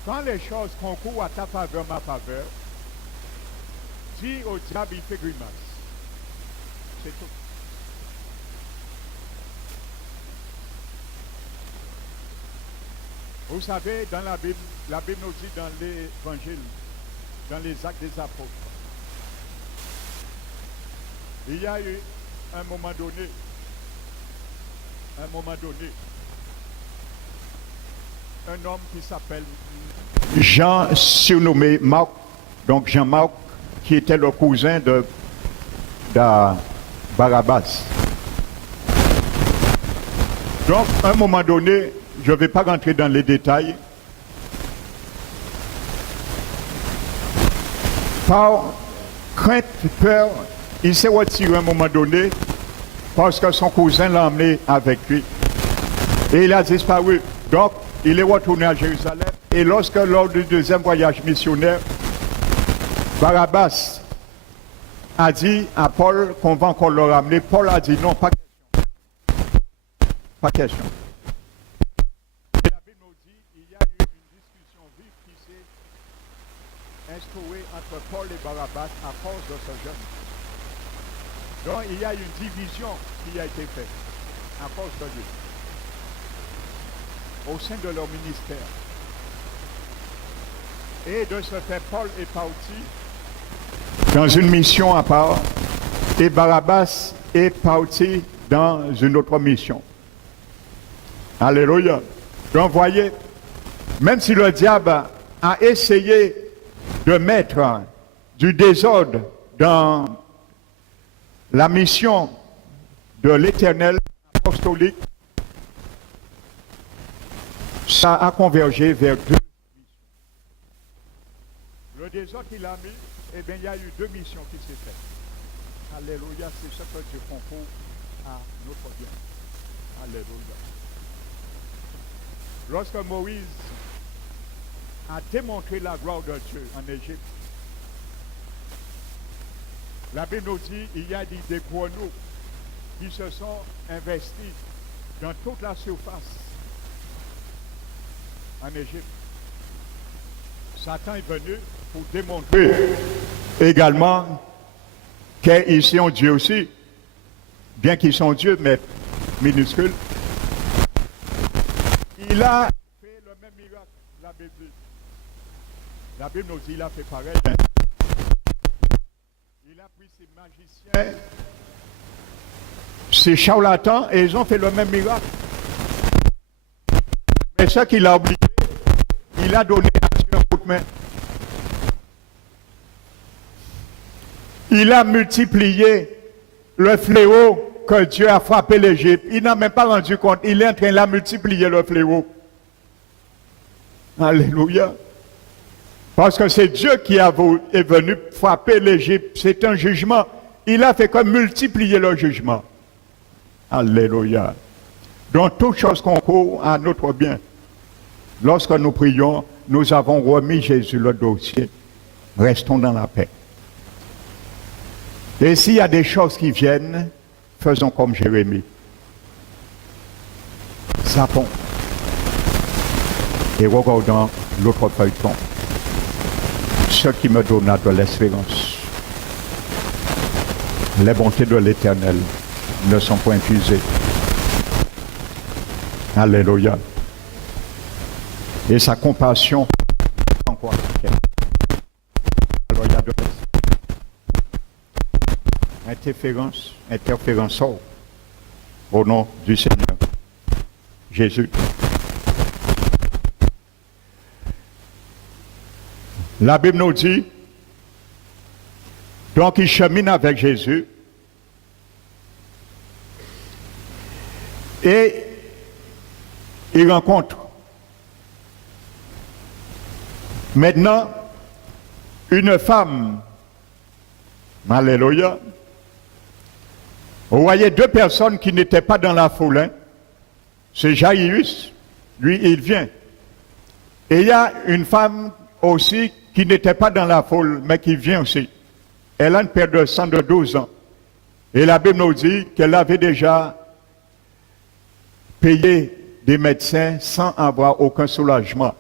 Quand les choses concourent à ta faveur, ma faveur, dis au diable, il fait grimace. C'est tout. Vous savez, dans la Bible nous dit dans l'Évangile, dans les Actes des Apôtres, il y a eu un moment donné, un homme qui s'appelle Jean, surnommé Marc, donc Jean-Marc, qui était le cousin de Barabbas. Donc, à un moment donné, je ne vais pas rentrer dans les détails, par crainte, peur, il s'est retiré à un moment donné parce que son cousin l'a emmené avec lui. Et il a disparu. Donc, il est retourné à Jérusalem. Et lorsque, lors du deuxième voyage missionnaire, Barabbas a dit à Paul qu'on va encore le ramener. Paul a dit non, pas question. Pas question. Et la Bible nous dit qu'il y a eu une discussion vive qui s'est instaurée entre Paul et Barabbas à cause de ce jeune. Donc il y a une division qui a été faite à cause de Dieu au sein de leur ministère. Et de ce fait, Paul est parti dans une mission à part et Barabbas est parti dans une autre mission. Alléluia. Donc voyez, même si le diable a essayé de mettre du désordre dans la mission de l'Éternel apostolique, ça a convergé vers deux missions. Le désordre qu'il a mis, eh bien, il y a eu deux missions qui s'est faites. Alléluia, c'est ce que Dieu concourt à notre bien. Alléluia. Lorsque Moïse a démontré la gloire de Dieu en Égypte, la Bible nous dit qu'il y a des grenouilles qui se sont investis dans toute la surface en Égypte. Satan est venu pour démontrer également qu'ils sont Dieu aussi, bien qu'ils sont Dieu, mais minuscules. Il a fait le même miracle, la Bible dit. La Bible nous dit qu'il a fait pareil. Il a pris ses magiciens, ses charlatans, et ils ont fait le même miracle. Mais ce qu'il a oublié, il a donné à Dieu un coup de main. Il a multiplié le fléau que Dieu a frappé l'Égypte. Il n'a même pas rendu compte. Il est en train de multiplier le fléau. Alléluia. Parce que c'est Dieu qui est venu frapper l'Égypte. C'est un jugement. Il a fait que multiplier le jugement. Alléluia. Donc, toute chose concourt à notre bien. Lorsque nous prions, nous avons remis Jésus le dossier. Restons dans la paix. Et s'il y a des choses qui viennent, faisons comme Jérémie. Zappons. Et regardons l'autre feuilleton. Ce qui me donna de l'espérance. Les bontés de l'Éternel ne sont point épuisées. Alléluia. Et sa compassion encore. Alors il y a deux interférence au nom du Seigneur Jésus. La Bible nous dit, donc il chemine avec Jésus et il rencontre maintenant une femme. Alléluia. Vous voyez deux personnes qui n'étaient pas dans la foule. Hein? C'est Jairus, lui il vient. Et il y a une femme aussi qui n'était pas dans la foule, mais qui vient aussi. Elle a une perte de sang de 12 ans. Et la Bible nous dit qu'elle avait déjà payé des médecins sans avoir aucun soulagement.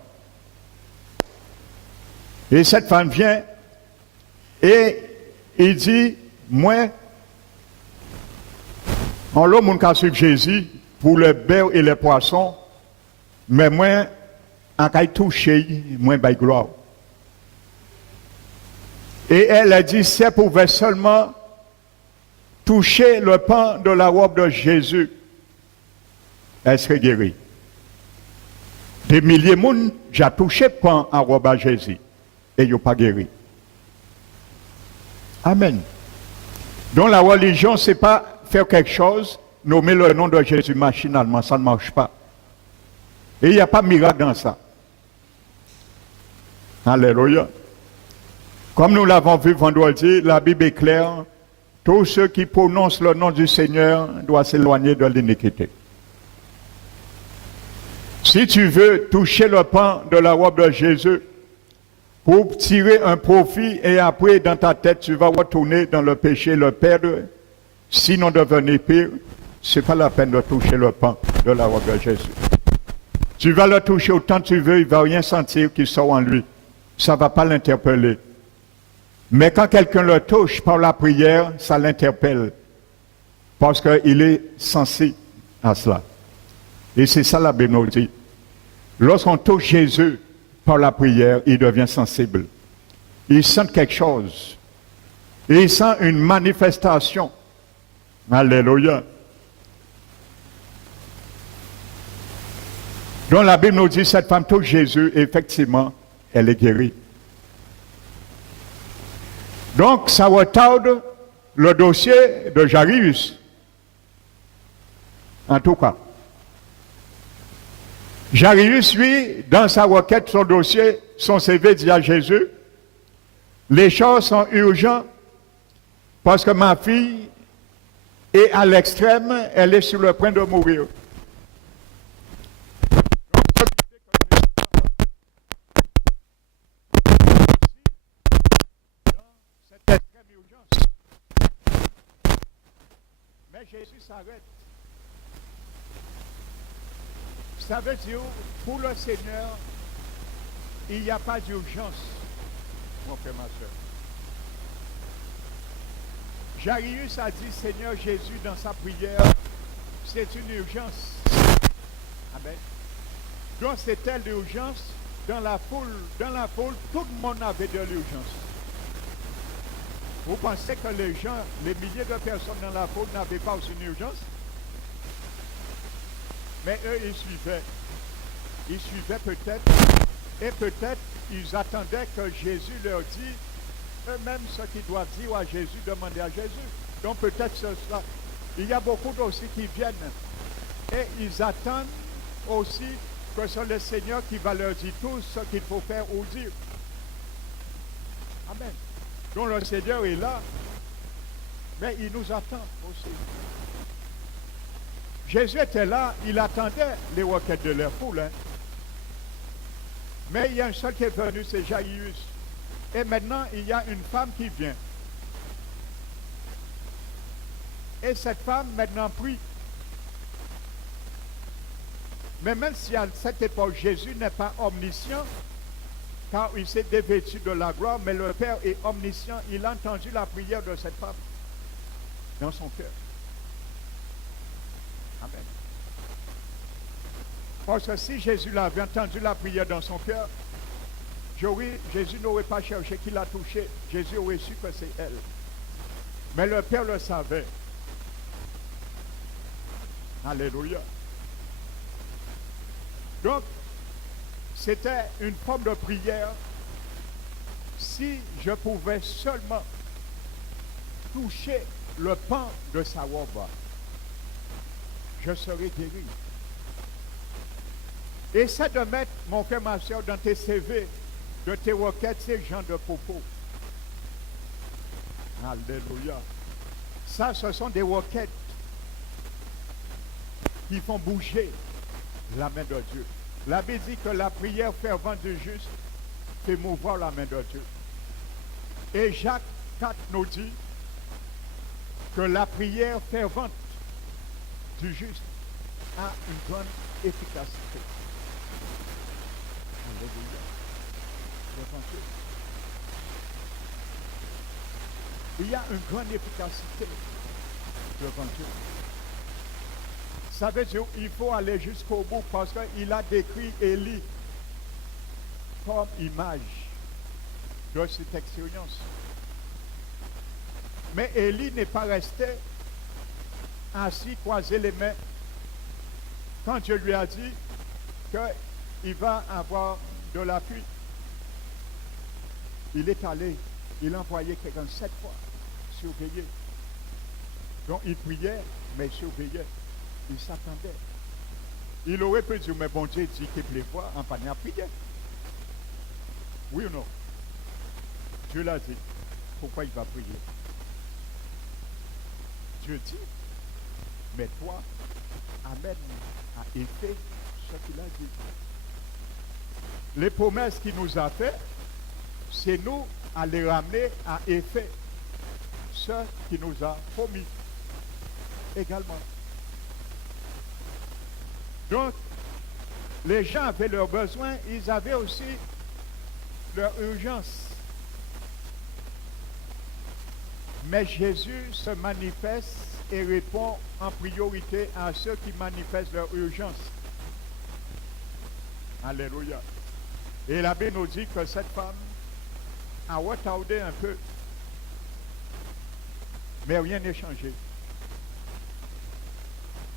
Et cette femme vient et il dit, moi, en l'homme qui a suivi Jésus pour le beurre et les poissons, mais moi, en cas touché, moi, by gloire. Et elle a dit, si elle pouvait seulement toucher le pan de la robe de Jésus, elle serait guérie. Des milliers de monde, j'ai touché le pan à robe de Jésus, et ils n'ont pas guéri. Amen. Donc la religion, ce n'est pas faire quelque chose, nommer le nom de Jésus machinalement, ça ne marche pas. Et il n'y a pas de miracle dans ça. Alléluia. Comme nous l'avons vu vendredi, la Bible est claire, tous ceux qui prononcent le nom du Seigneur doivent s'éloigner de l'iniquité. Si tu veux toucher le pan de la robe de Jésus, pour tirer un profit et après dans ta tête tu vas retourner dans le péché, le perdre, sinon devenir pire, ce n'est pas la peine de toucher le pan de la robe de Jésus. Tu vas le toucher autant que tu veux, il ne va rien sentir qui sort en lui. Ça ne va pas l'interpeller. Mais quand quelqu'un le touche par la prière, ça l'interpelle. Parce qu'il est sensible à cela. Et c'est ça la Bible nous dit. Lorsqu'on touche Jésus, par la prière, il devient sensible. Il sent quelque chose. Il sent une manifestation. Alléluia. Donc la Bible nous dit, cette femme touche Jésus, et effectivement, elle est guérie. Donc ça retarde le dossier de Jairus. En tout cas. Jairus, lui, dans sa requête, son dossier, son CV dit à Jésus, les choses sont urgentes parce que ma fille est à l'extrême, elle est sur le point de mourir. Dans cette extrême urgence. Mais Jésus s'arrête. Ça veut dire, pour le Seigneur, il n'y a pas d'urgence, mon frère, ma soeur. Jairus a dit, Seigneur Jésus, dans sa prière, c'est une urgence. Amen. Donc c'était l'urgence dans la foule. Dans la foule, tout le monde avait de l'urgence. Vous pensez que les gens, les milliers de personnes dans la foule n'avaient pas aussi une urgence? Mais eux, ils suivaient. Ils suivaient peut-être. Et peut-être, ils attendaient que Jésus leur dise eux-mêmes ce qu'ils doivent dire à Jésus, demander à Jésus. Donc peut-être ce sera. Il y a beaucoup aussi qui viennent. Et ils attendent aussi que c'est le Seigneur qui va leur dire tout ce qu'il faut faire ou dire. Amen. Donc le Seigneur est là. Mais il nous attend aussi. Jésus était là, il attendait les requêtes de leur foule. Hein. Mais il y a un seul qui est venu, c'est Jairus. Et maintenant, il y a une femme qui vient. Et cette femme, maintenant, prie. Mais même si à cette époque, Jésus n'est pas omniscient, car il s'est dévêtu de la gloire, mais le Père est omniscient, il a entendu la prière de cette femme dans son cœur. Amen. Parce que si Jésus avait entendu la prière dans son cœur, Jésus n'aurait pas cherché qui l'a touché. Jésus aurait su que c'est elle. Mais le Père le savait. Alléluia. Donc, c'était une forme de prière. Si je pouvais seulement toucher le pan de sa robe, je serai guéri. Essaie de mettre, mon frère, ma soeur, dans tes CV, de tes requêtes, ces gens de propos. Alléluia. Ça, ce sont des requêtes qui font bouger la main de Dieu. La Bible dit que la prière fervente du juste fait mouvoir la main de Dieu. Et Jacques 4 nous dit que la prière fervente du juste a une grande efficacité. Alléluia. Il y a une grande efficacité devant Dieu. Ça veut dire qu'il faut aller jusqu'au bout parce qu'il a décrit Élie comme image de cette expérience. Mais Élie n'est pas resté assis, croisé les mains, quand Dieu lui a dit qu'il va avoir de la pluie. Il est allé, il a envoyé quelqu'un 7 fois, surveiller. Donc il priait, mais surveillait. Il s'attendait. Il aurait pu dire, mais bon Dieu dit qu'il pleuvoit, en panier à prier. Oui ou non? Dieu l'a dit. Pourquoi il va prier? Dieu dit, mais toi, amène à effet ce qu'il a dit. Les promesses qu'il nous a faites, c'est nous à les ramener à effet ce qu'il nous a promis également. Donc, les gens avaient leurs besoins, ils avaient aussi leur urgence. Mais Jésus se manifeste et répond en priorité à ceux qui manifestent leur urgence. Alléluia. Et la Bible nous dit que cette femme a retardé un peu, mais rien n'est changé.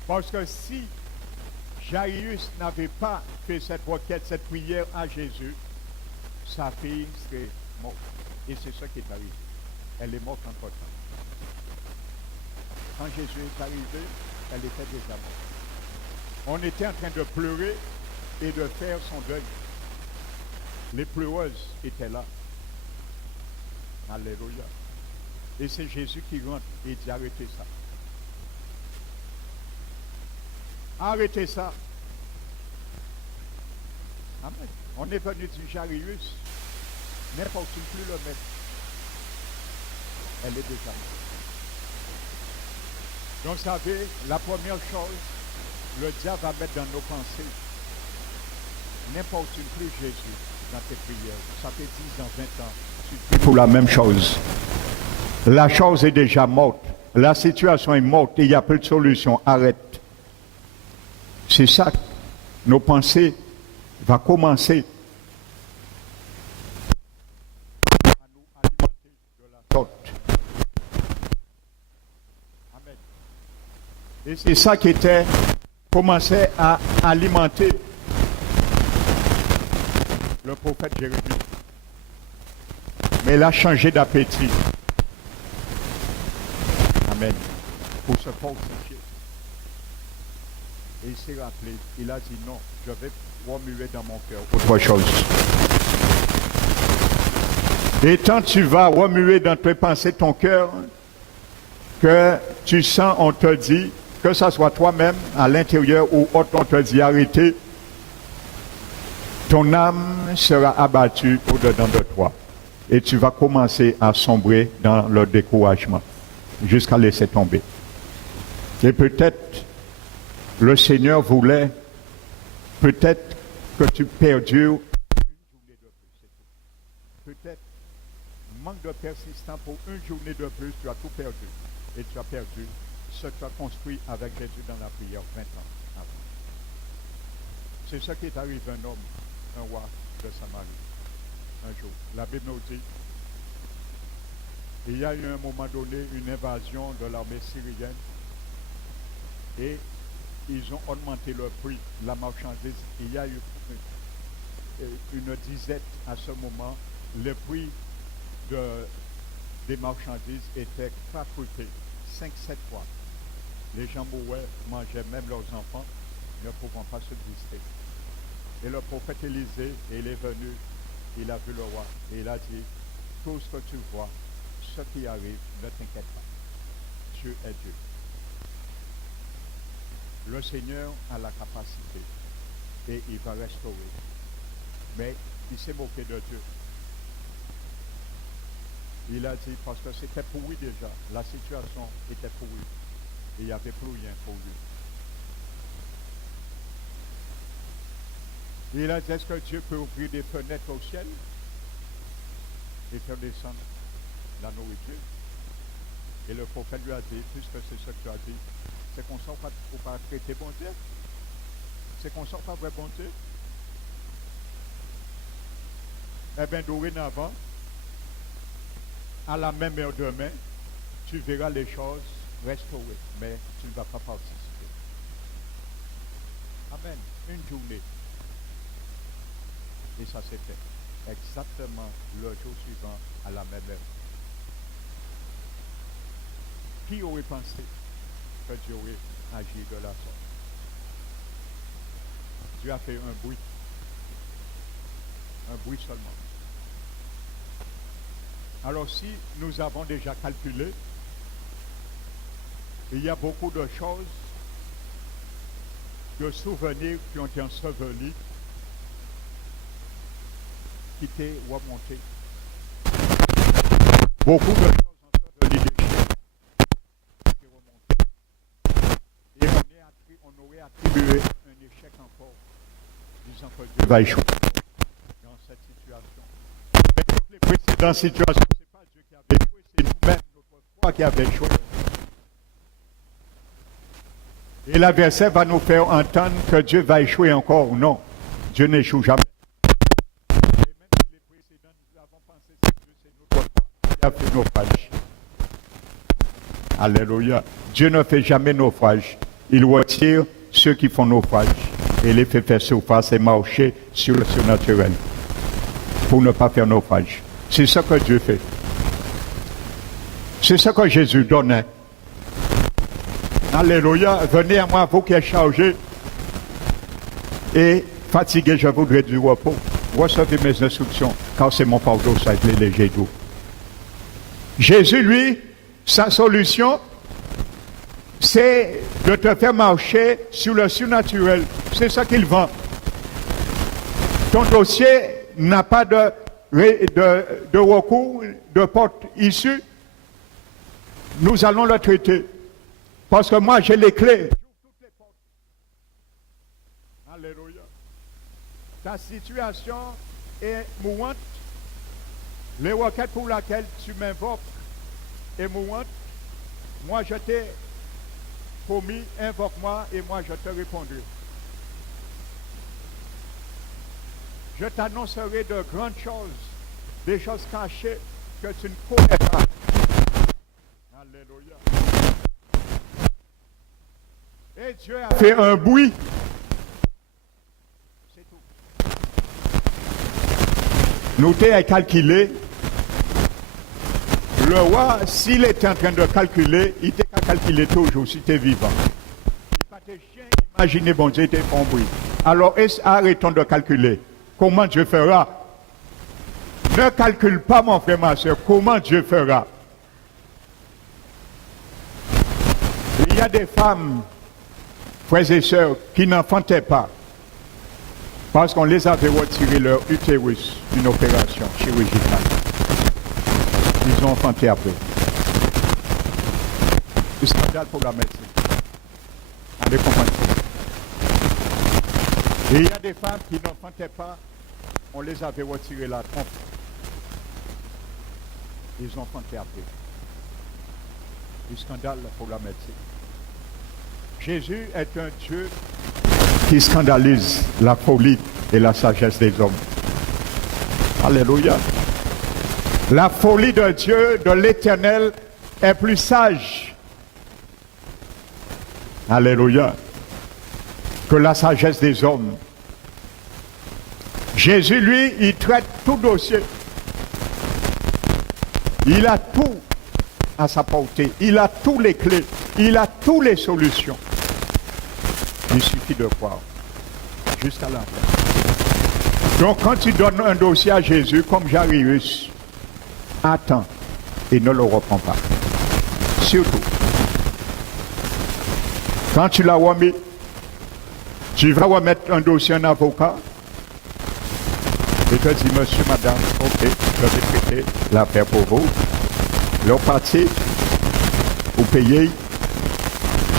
Parce que si Jairus n'avait pas fait cette requête, cette prière à Jésus, sa fille serait morte. Et c'est ce qui est arrivé. Elle est morte entre temps. Quand Jésus est arrivé, elle était déjà morte. On était en train de pleurer et de faire son deuil. Les pleureuses étaient là. Alléluia. Et c'est Jésus qui rentre et dit arrêtez ça. Arrêtez ça. Amen. On est venu du Jairus. N'importe où plus le mettre. Elle est déjà morte. Donc, vous savez, la première chose, le diable va mettre dans nos pensées. N'importe où plus Jésus dans tes prières. Ça fait 10 ans, 20 ans. Tu pries pour la même chose. La chose est déjà morte. La situation est morte et il n'y a plus de solution. Arrête. C'est ça. Nos pensées vont commencer à nous alimenter de la sorte. Amen. Et c'est ça qui commençait à alimenter le prophète Jérémie. Mais il a changé d'appétit. Amen. Pour se fortifier. Et il s'est rappelé, il a dit non, je vais remuer dans mon cœur autre chose. Et tant tu vas remuer dans tes pensées ton cœur, que tu sens, on te dit, que ce soit toi-même à l'intérieur ou autre, on te dit arrêtez, ton âme sera abattue au-dedans de toi. Et tu vas commencer à sombrer dans le découragement jusqu'à laisser tomber. Et peut-être le Seigneur voulait peut-être que tu perdures une journée de plus. Peut-être manque de persistance pour une journée de plus, tu as tout perdu. Et tu as perdu ce que tu as construit avec Jésus dans la prière 20 ans avant. C'est ce qui est arrivé à un homme, un roi de Samarie, un jour. La Bible nous dit, il y a eu à un moment donné une invasion de l'armée syrienne et ils ont augmenté le prix de la marchandise. Il y a eu une disette à ce moment. Le prix des marchandises était quadruplé, 5-7 fois. Les gens mouraient, mangeaient même leurs enfants, ne pouvant pas subsister. Et le prophète Élisée, il est venu, il a vu le roi, et il a dit, tout ce que tu vois, ce qui arrive, ne t'inquiète pas. Dieu est Dieu. Le Seigneur a la capacité et il va restaurer. Mais il s'est moqué de Dieu. Il a dit, parce que c'était pourri déjà, la situation était pourrie. Et il n'y avait plus rien pour lui. Il a dit, est-ce que Dieu peut ouvrir des fenêtres au ciel et faire descendre la nourriture? Et le prophète lui a dit, puisque c'est ce que tu as dit, c'est qu'on ne sort pas traiter bon Dieu. C'est qu'on ne sort pas vrai bon Dieu. Eh bien, dorénavant, à la même heure demain, tu verras les choses restaurées, mais tu ne vas pas participer. Amen. Une journée. Et ça s'est fait. Exactement le jour suivant, à la même heure. Qui aurait pensé que Dieu aurait agi de la sorte? Dieu a fait un bruit seulement. Alors si nous avons déjà calculé, il y a beaucoup de choses, de souvenirs qui ont été ensevelis, qui étaient remontés. Beaucoup de choses ensevelies déjà qui étaient remontées. Et on aurait attribué un échec encore, disant que Dieu va échouer dans cette situation. Mais toutes les précédentes situations, ce n'est pas Dieu qui avait échoué, c'est nous-mêmes, notre foi qui avait échoué. Et la verset va nous faire entendre que Dieu va échouer encore. Non, Dieu n'échoue jamais. Et même si les précédents, nous avons pensé que Dieu, c'est notre foi qui a fait naufrage. Alléluia. Dieu ne fait jamais naufrage. Il retire ceux qui font naufrage et les fait faire surface et marcher sur le surnaturel pour ne pas faire naufrage. C'est ce que Dieu fait. C'est ce que Jésus donnait. Alléluia. Venez à moi, vous qui êtes chargés et fatigués, je voudrais du repos. Recevez mes instructions, car c'est mon fardeau, ça va être léger d'eau. Jésus, lui, sa solution, c'est de te faire marcher sur le surnaturel. C'est ça qu'il vend. Ton dossier n'a pas de recours, de porte issue. Nous allons le traiter. Parce que moi, j'ai les clés. Alléluia. Ta situation est mourante. Les requêtes pour lesquelles tu m'invoques est mourante. Moi, je t'ai promis, invoque-moi et moi, je te répondrai. Je t'annoncerai de grandes choses, des choses cachées que tu ne connais pas. Alléluia. Et Dieu a fait un bruit. C'est tout. Nous t'avons calculé. Le roi, s'il était en train de calculer, il t'a calculé toujours si tu es vivant. Il pas tes chiens, imaginez, bon Dieu, t'es un bruit. Alors, arrêtons de calculer. Comment Dieu fera? Ne calcule pas, mon frère, ma soeur, comment Dieu fera. Il y a des femmes, frères et sœurs, qui n'enfantaient pas parce qu'on les avait retiré leur utérus d'une opération chirurgicale. Ils ont enfanté après. C'est un scandale pour la médecine. On les comprend. Et il y a des femmes qui n'enfantaient pas, on les avait retiré la trompe. Ils ont enfanté après. C'est un scandale pour la médecine. Jésus est un Dieu qui scandalise la folie et la sagesse des hommes. Alléluia. La folie de Dieu, de l'Éternel, est plus sage. Alléluia. Que la sagesse des hommes. Jésus, lui, il traite tout dossier. Il a tout à sa portée. Il a tous les clés. Il a toutes les solutions. Il suffit de croire. Jusqu'à la fin. Donc quand tu donnes un dossier à Jésus comme Jairus, attends et ne le reprends pas. Surtout, quand tu l'as remis, tu vas remettre un dossier à un avocat et te dis, monsieur, madame, ok, je vais traiter l'affaire pour vous. Leur parti, vous payez,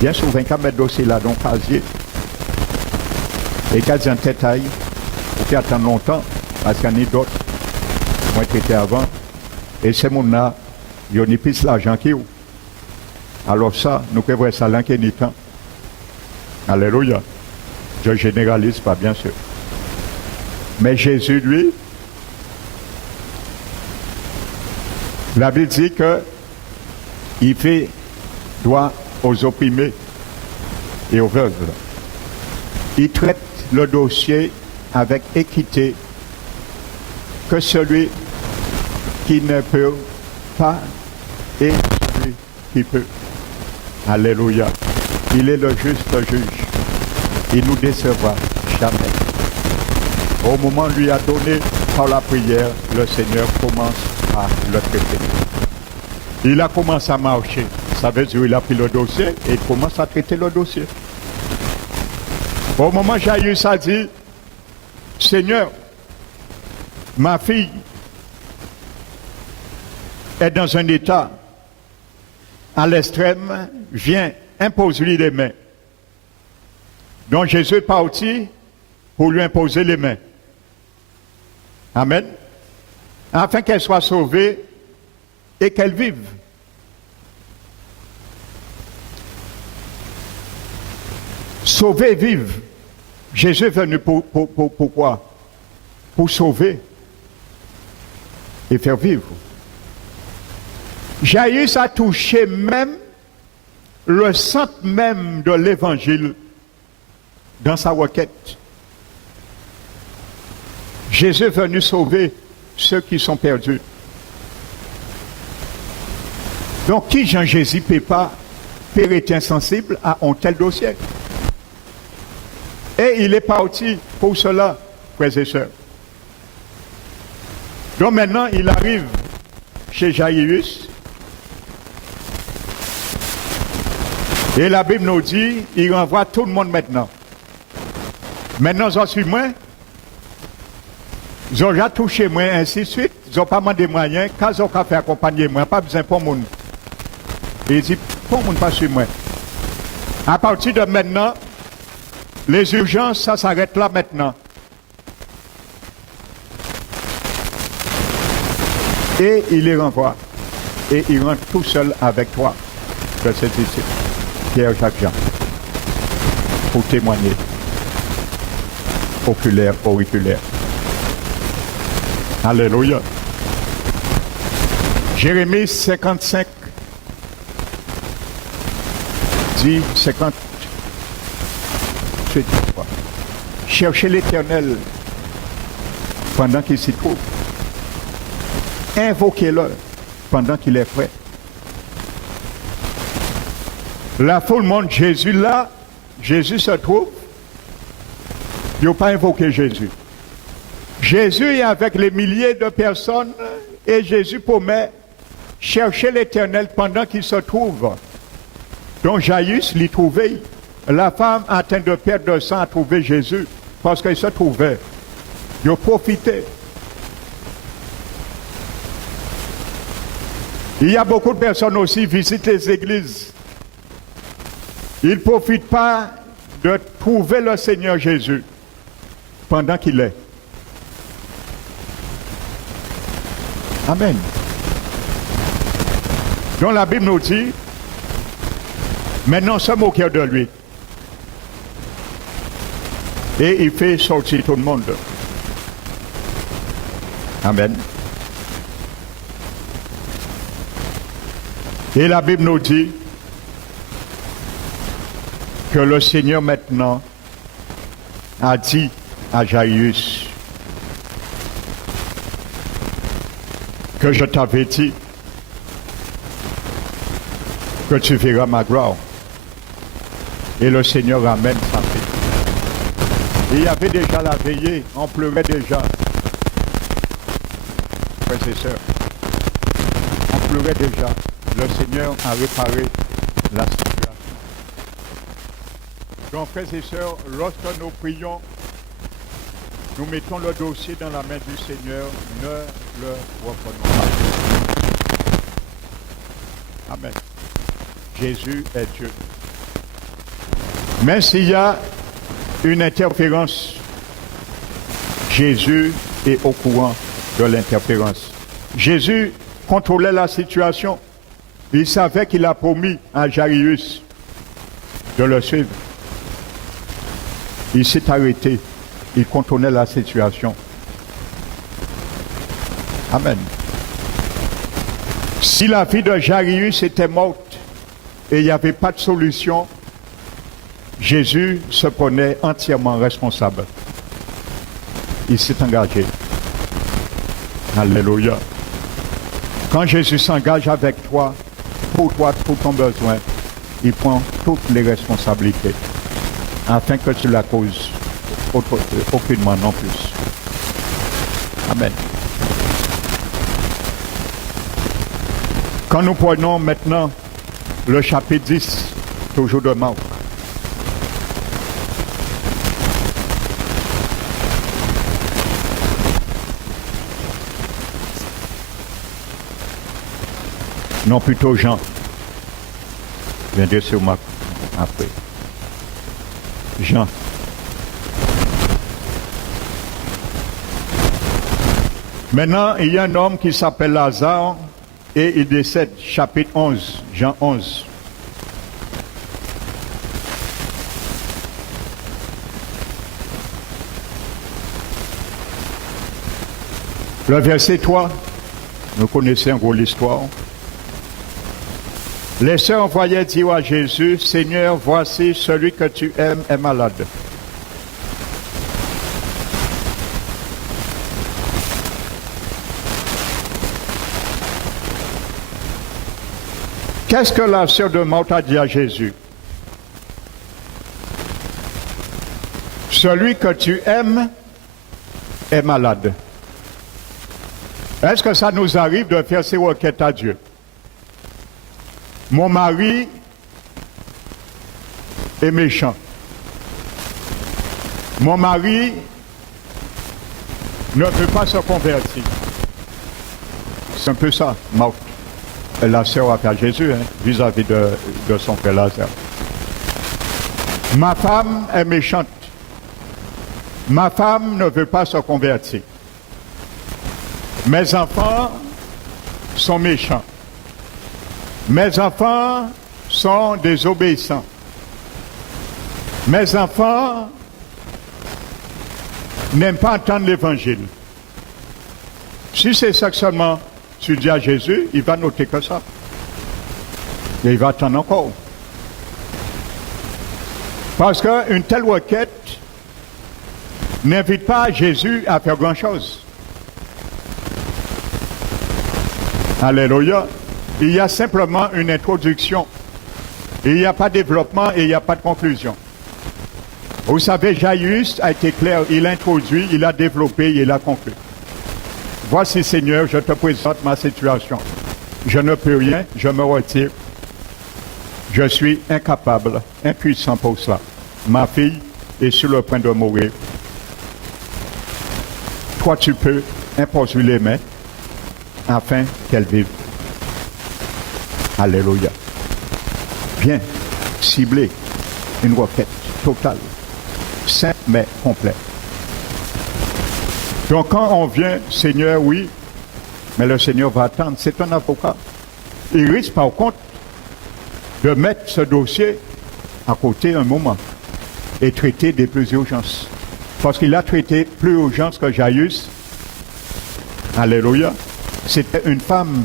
bien souvent, quand mettre le dossier là dans le casier, et quand il y a un détail, vous pouvez attendre longtemps, parce qu'il y en a d'autres qui ont traité avant, et ces gens-là, ils ont plus l'argent qu'ils ont. Alors ça, nous pouvons voir ça là qui est temps. Alléluia. Je généralise pas, bien sûr. Mais Jésus, lui, la Bible dit que il fait droit aux opprimés et aux veuves. Il traite le dossier avec équité que celui qui ne peut pas et celui qui peut. Alléluia. Il est le juste juge. Il nous décevra jamais. Au moment où lui a donné par la prière, le Seigneur commence à le traiter. Il a commencé à marcher. Ça veut dire qu'il a pris le dossier et il commence à traiter le dossier. Au moment où Jairus a dit, Seigneur, ma fille est dans un état à l'extrême, viens, impose-lui les mains. Donc Jésus est parti pour lui imposer les mains. Amen. Afin qu'elle soit sauvée et qu'elle vive. Sauver et vivre. Jésus est venu pourquoi? Pour sauver et faire vivre. Jairus a touché même le centre même de l'évangile dans sa requête. Jésus est venu sauver ceux qui sont perdus. Donc, qui Jean-Jésus ne peut pas être insensible à un tel dossier? Et il est parti pour cela, frères et sœurs. Donc maintenant, il arrive chez Jairus. Et la Bible nous dit, il renvoie tout le monde maintenant. Maintenant, j'en suis moi. Ils ont déjà touché moi, ainsi de suite. Ils n'ont pas demandé moyens. Quand ils ont fait accompagner moi, pas besoin pour monde. Et il dit, pour monde pas sur moi. À partir de maintenant, les urgences, ça s'arrête là maintenant. Et il les renvoie. Et il rentre tout seul avec toi, de cet ici, Pierre-Jacques Jean, pour témoigner. Oculaire, auriculaire. Alléluia. Jérémie 55, dit 50. Cherchez l'Éternel pendant qu'il s'y trouve. Invoquez-le pendant qu'il est prêt. La foule montre Jésus là. Jésus se trouve. Ils n'ont pas invoqué Jésus. Jésus est avec les milliers de personnes et Jésus promet chercher l'Éternel pendant qu'il se trouve. Donc Jairus l'y trouvait. La femme atteinte de perte de sang a trouvé Jésus parce qu'il se trouvait. Il a profité. Il y a beaucoup de personnes aussi qui visitent les églises. Ils ne profitent pas de trouver le Seigneur Jésus pendant qu'il est. Amen. Donc la Bible nous dit, maintenant sommes au cœur de lui. Et il fait sortir tout le monde. Amen. Et la Bible nous dit que le Seigneur maintenant a dit à Jairus que je t'avais dit que tu verras ma gloire. Et le Seigneur ramène sa fille. Il y avait déjà la veillée, on pleurait déjà. Frères et sœurs, on pleurait déjà. Le Seigneur a réparé la situation. Donc, frères et sœurs, lorsque nous prions, nous mettons le dossier dans la main du Seigneur, ne le reprenons pas. Amen. Jésus est Dieu. Mais s'il y a une interférence, Jésus est au courant de l'interférence. Jésus contrôlait la situation. Il savait qu'il a promis à Jairus de le suivre. Il s'est arrêté. Il contrôlait la situation. Amen. Si la vie de Jairus était morte et il n'y avait pas de solution, Jésus se prenait entièrement responsable. Il s'est engagé. Alléluia. Quand Jésus s'engage avec toi, pour ton besoin, il prend toutes les responsabilités afin que tu la causes aucunement non plus. Amen. Quand nous prenons maintenant le chapitre 10, toujours de Marc, non, plutôt Jean. Je viens de sur Marc après. Jean. Maintenant, il y a un homme qui s'appelle Lazare et il décède. Chapitre 11, Jean 11. Le verset 3, nous connaissons en gros l'histoire. Les sœurs envoyaient dire à Jésus, Seigneur, voici celui que tu aimes est malade. Qu'est-ce que la sœur de Marthe a dit à Jésus? Celui que tu aimes est malade. Est-ce que ça nous arrive de faire ces requêtes à Dieu? Mon mari est méchant. Mon mari ne veut pas se convertir. C'est un peu ça, Marthe. La sœur a fait à Jésus, vis-à-vis de son frère Lazare. Ma femme est méchante. Ma femme ne veut pas se convertir. Mes enfants sont méchants. Mes enfants sont désobéissants. Mes enfants n'aiment pas entendre l'évangile. Si c'est ça que seulement tu dis à Jésus, il va noter que ça. Et il va attendre encore. Parce qu'une telle requête n'invite pas Jésus à faire grand-chose. Alléluia. Il y a simplement une introduction. Il n'y a pas de développement et il n'y a pas de conclusion. Vous savez, Jairus a été clair, il a introduit, il a développé, il a conclu. Voici, Seigneur, je te présente ma situation. Je ne peux rien, je me retire. Je suis incapable, impuissant pour cela. Ma fille est sur le point de mourir. Toi, tu peux, impose-lui les mains afin qu'elle vive. Alléluia. Bien ciblé, une requête totale, simple mais complète. Donc quand on vient, Seigneur, oui, mais le Seigneur va attendre. C'est un avocat. Il risque par contre de mettre ce dossier à côté un moment et traiter des plus urgences. Parce qu'il a traité plus urgence que Jairus. Alléluia. C'était une femme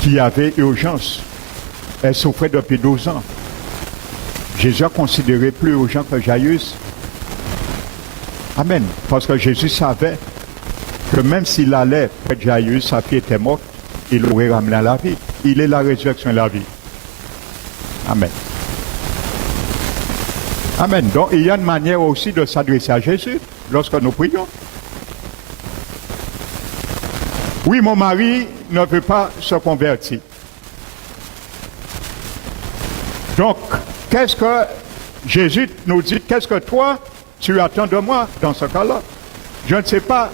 qui avait urgence. Elle souffrait depuis 12 ans. Jésus a considéré plus urgent que Jairus. Amen. Parce que Jésus savait que même s'il allait près de Jairus, sa fille était morte, il l'aurait ramené à la vie. Il est la résurrection et la vie. Amen. Amen. Donc, il y a une manière aussi de s'adresser à Jésus lorsque nous prions. Oui, mon mari ne veut pas se convertir. Donc, qu'est-ce que Jésus nous dit? Qu'est-ce que toi, tu attends de moi dans ce cas-là? Je ne sais pas.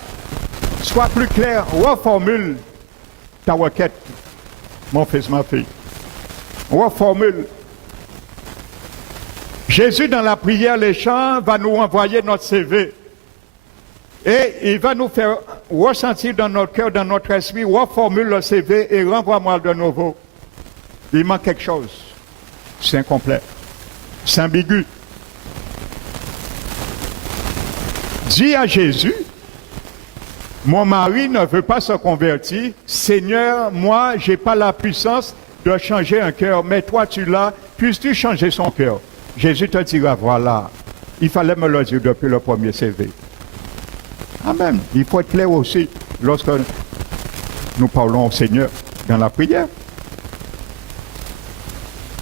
Sois plus clair. Reformule ta requête, mon fils, ma fille. Reformule. Jésus, dans la prière, les chants, va nous envoyer notre CV. Et il va nous faire ressentir dans notre cœur, dans notre esprit, reformule le CV et renvoie-moi de nouveau. Il manque quelque chose. C'est incomplet. C'est ambigu. Dis à Jésus, mon mari ne veut pas se convertir. Seigneur, moi, je n'ai pas la puissance de changer un cœur, mais toi, tu l'as. Puisses-tu changer son cœur? Jésus te dira, voilà, il fallait me le dire depuis le premier CV. Amen. Il faut être clair aussi lorsque nous parlons au Seigneur dans la prière.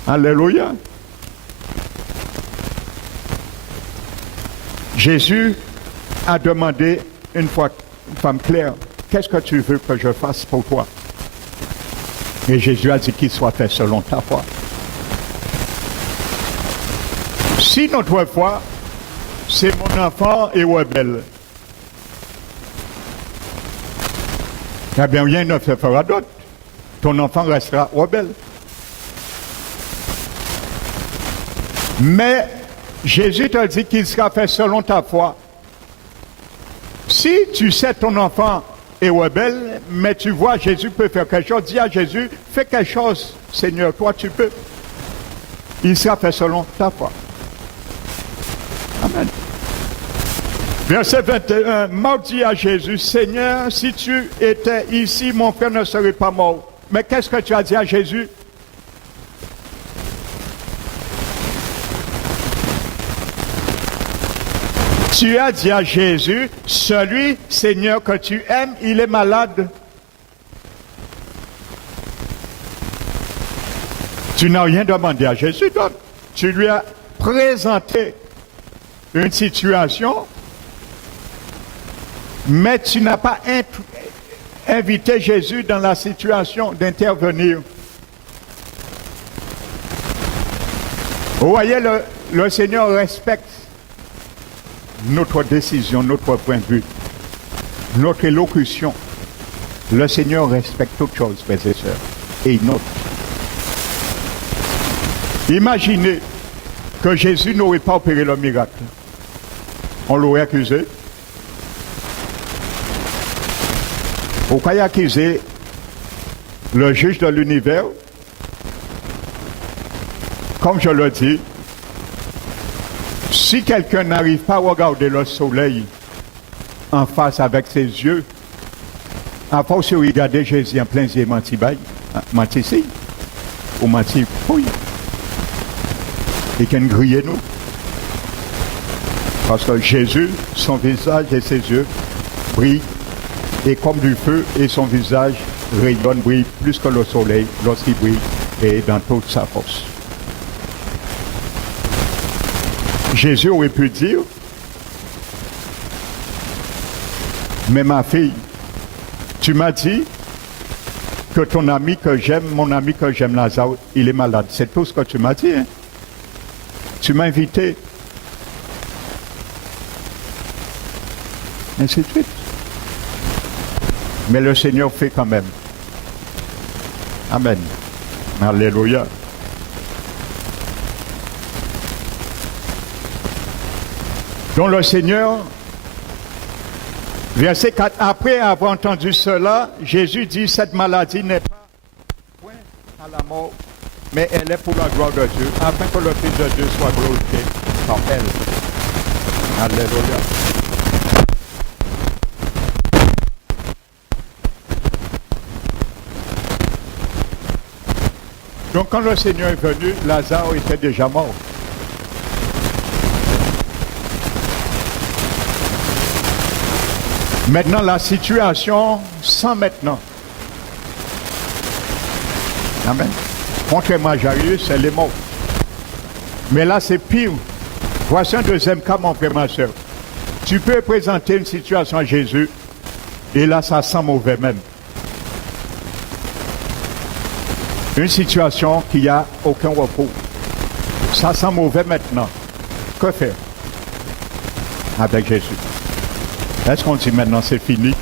Alléluia. Jésus a demandé une fois, une femme claire, qu'est-ce que tu veux que je fasse pour toi? Et Jésus a dit qu'il soit fait selon ta foi. Si notre foi, c'est mon enfant est rebelle, eh bien rien ne se fera d'autre. Ton enfant restera rebelle. Mais Jésus te dit qu'il sera fait selon ta foi. Si tu sais ton enfant est rebelle, mais tu vois Jésus peut faire quelque chose, dis à Jésus, fais quelque chose, Seigneur, toi tu peux. Il sera fait selon ta foi. Amen. Verset 21, Marc dit à Jésus, Seigneur, si tu étais ici, mon frère ne serait pas mort. Mais qu'est-ce que tu as dit à Jésus? Tu as dit à Jésus, celui, Seigneur, que tu aimes, il est malade. Tu n'as rien demandé à Jésus, donc. Tu lui as présenté une situation, mais tu n'as pas invité Jésus dans la situation d'intervenir. Vous voyez, le Seigneur respecte notre décision, notre point de vue, notre élocution. Le Seigneur respecte toutes choses, frères et sœurs, et il note. Imaginez que Jésus n'aurait pas opéré le miracle. On l'aurait accusé. Pourquoi accuser le juge de l'univers? Comme je le dis, si quelqu'un n'arrive pas à regarder le soleil en face avec ses yeux, à force de regarder Jésus en plein yeux menti si, ou menti oui, et qu'il grille nous. Parce que Jésus, son visage et ses yeux brillent, et comme du feu, et son visage rayonne, brille plus que le soleil lorsqu'il brille, et dans toute sa force. Jésus aurait pu dire, mais ma fille, tu m'as dit que ton ami que j'aime, mon ami que j'aime, Lazare, il est malade. C'est tout ce que tu m'as dit. Hein? Tu m'as invité. Ainsi de suite. Mais le Seigneur fait quand même. Amen. Alléluia. Donc le Seigneur, verset 4, après avoir entendu cela, Jésus dit, cette maladie n'est pas point à la mort, mais elle est pour la gloire de Dieu, afin que le Fils de Dieu soit glorifié par elle. Alléluia. Donc quand le Seigneur est venu, Lazare était déjà mort. Maintenant, la situation sans maintenant. Amen. Contrairement à Jairus, elle est morte. Mais là, c'est pire. Voici un deuxième cas, mon frère, ma soeur. Tu peux présenter une situation à Jésus, et là, ça sent mauvais même. Une situation qui n'a aucun repos. Ça sent mauvais maintenant. Que faire avec Jésus? Est-ce qu'on dit maintenant c'est fini?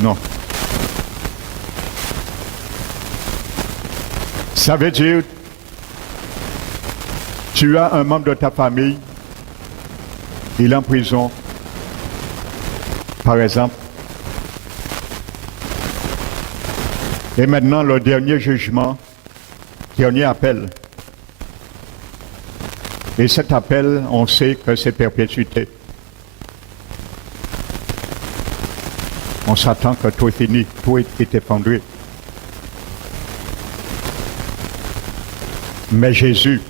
Non. Ça veut dire, tu as un membre de ta famille, il est en prison, par exemple, et maintenant le dernier jugement, dernier appel. Et cet appel, on sait que c'est perpétuité. On s'attend que tout est fini, tout est effondré. Mais Jésus,